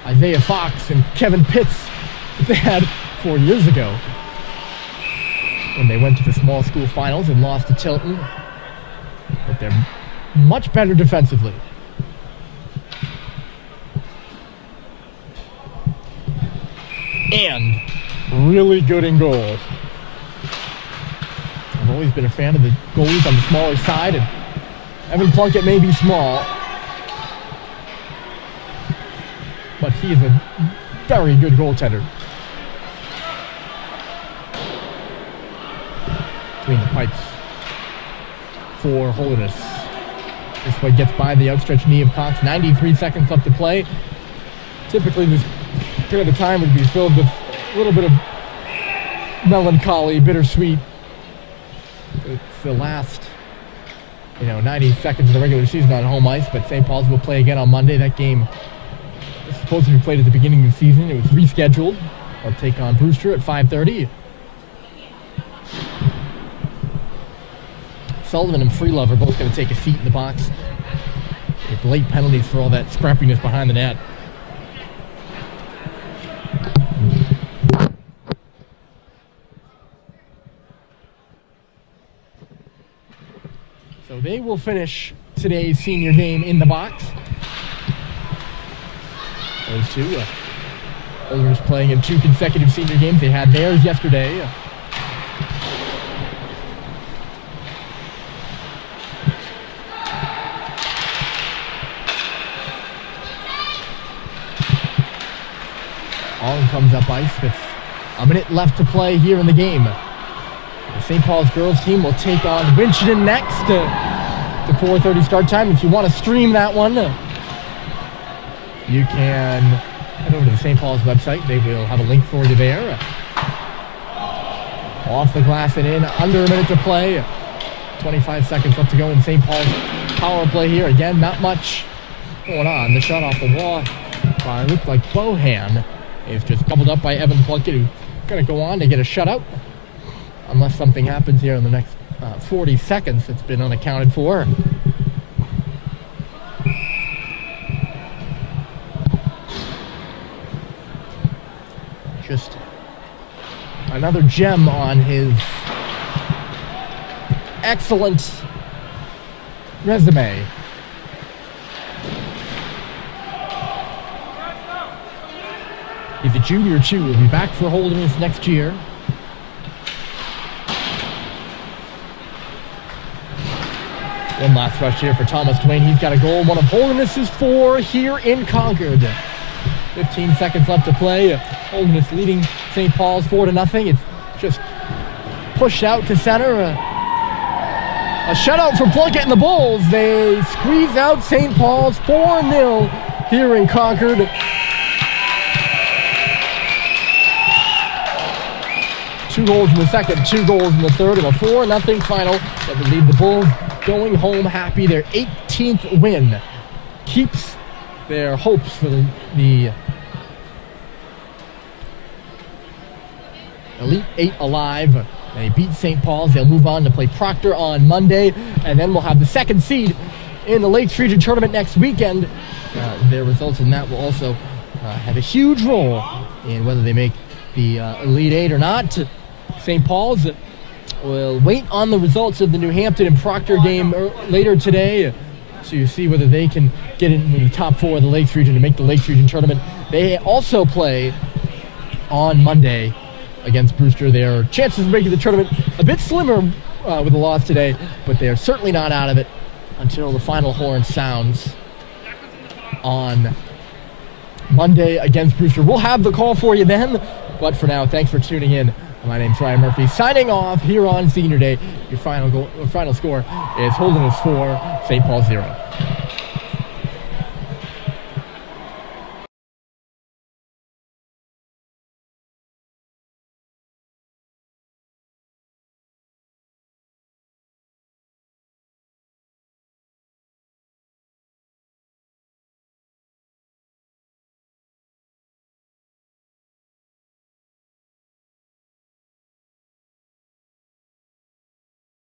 Isaiah Fox and Kevin Pitts that they had 4 years ago when they went to the small school finals and lost to Tilton. But they're much better defensively. And really good in goal. I've always been a fan of the goalies on the smaller side, and Evan Plunkett may be small, but he is a very good goaltender. Between the pipes for Holderness. This one gets by the outstretched knee of Cox. 93 seconds left to play. Typically this period of time would be filled with a little bit of melancholy, bittersweet. It's the last 90 seconds of the regular season on home ice, but St. Paul's will play again on Monday. That game was supposed to be played at the beginning of the season. It was rescheduled. They'll take on Brewster at 5:30. Sullivan and Freelove are both going to take a seat in the box with late penalties for all that scrappiness behind the net. So they will finish today's senior game in the box. Those two. Holderness playing in 2 consecutive senior games. They had theirs yesterday. Allen comes up ice with a minute left to play here in the game. The St. Paul's girls team will take on Winchendon next to 4:30 start time. If you want to stream that one, you can head over to the St. Paul's website. They will have a link for you there. Off the glass and in, under a minute to play. 25 seconds left to go in St. Paul's power play here. Again, not much going on. The shot off the wall looked like Bohan is just gobbled up by Evan Plunkett, who's going to go on to get a shutout. Unless something happens here in the next 40 seconds that's been unaccounted for. Just another gem on his excellent resume. He's a junior too. Will be back for Holderness next year. One last rush here for Thomas Twain. He's got a goal. One of Holderness's 4 here in Concord. 15 seconds left to play. Holderness leading St. Paul's 4-0. It's just pushed out to center. A shutout for Plunkett and the Bulls. They squeeze out St. Paul's 4-0 here in Concord. 2 goals in the second, 2 goals in the third, and a 4-0 final that would leave the Bulls going home happy. Their 18th win keeps their hopes for the Elite 8 alive. They beat St. Paul's. They'll move on to play Proctor on Monday, and then we'll have the second seed in the Lakes Region Tournament next weekend. Their results in that will also have a huge role in whether they make the Elite 8 or not. St. Paul's will wait on the results of the New Hampton and Proctor game later today to see whether they can get into the top 4 of the Lakes Region to make the Lakes Region Tournament. They also play on Monday against Brewster. Their chances of making the tournament a bit slimmer with a loss today, but they're certainly not out of it until the final horn sounds on Monday against Brewster. We'll have the call for you then, but for now, thanks for tuning in. My name's Ryan Murphy, signing off here on Senior Day. Your final score is Holderness 4, St. Paul 0.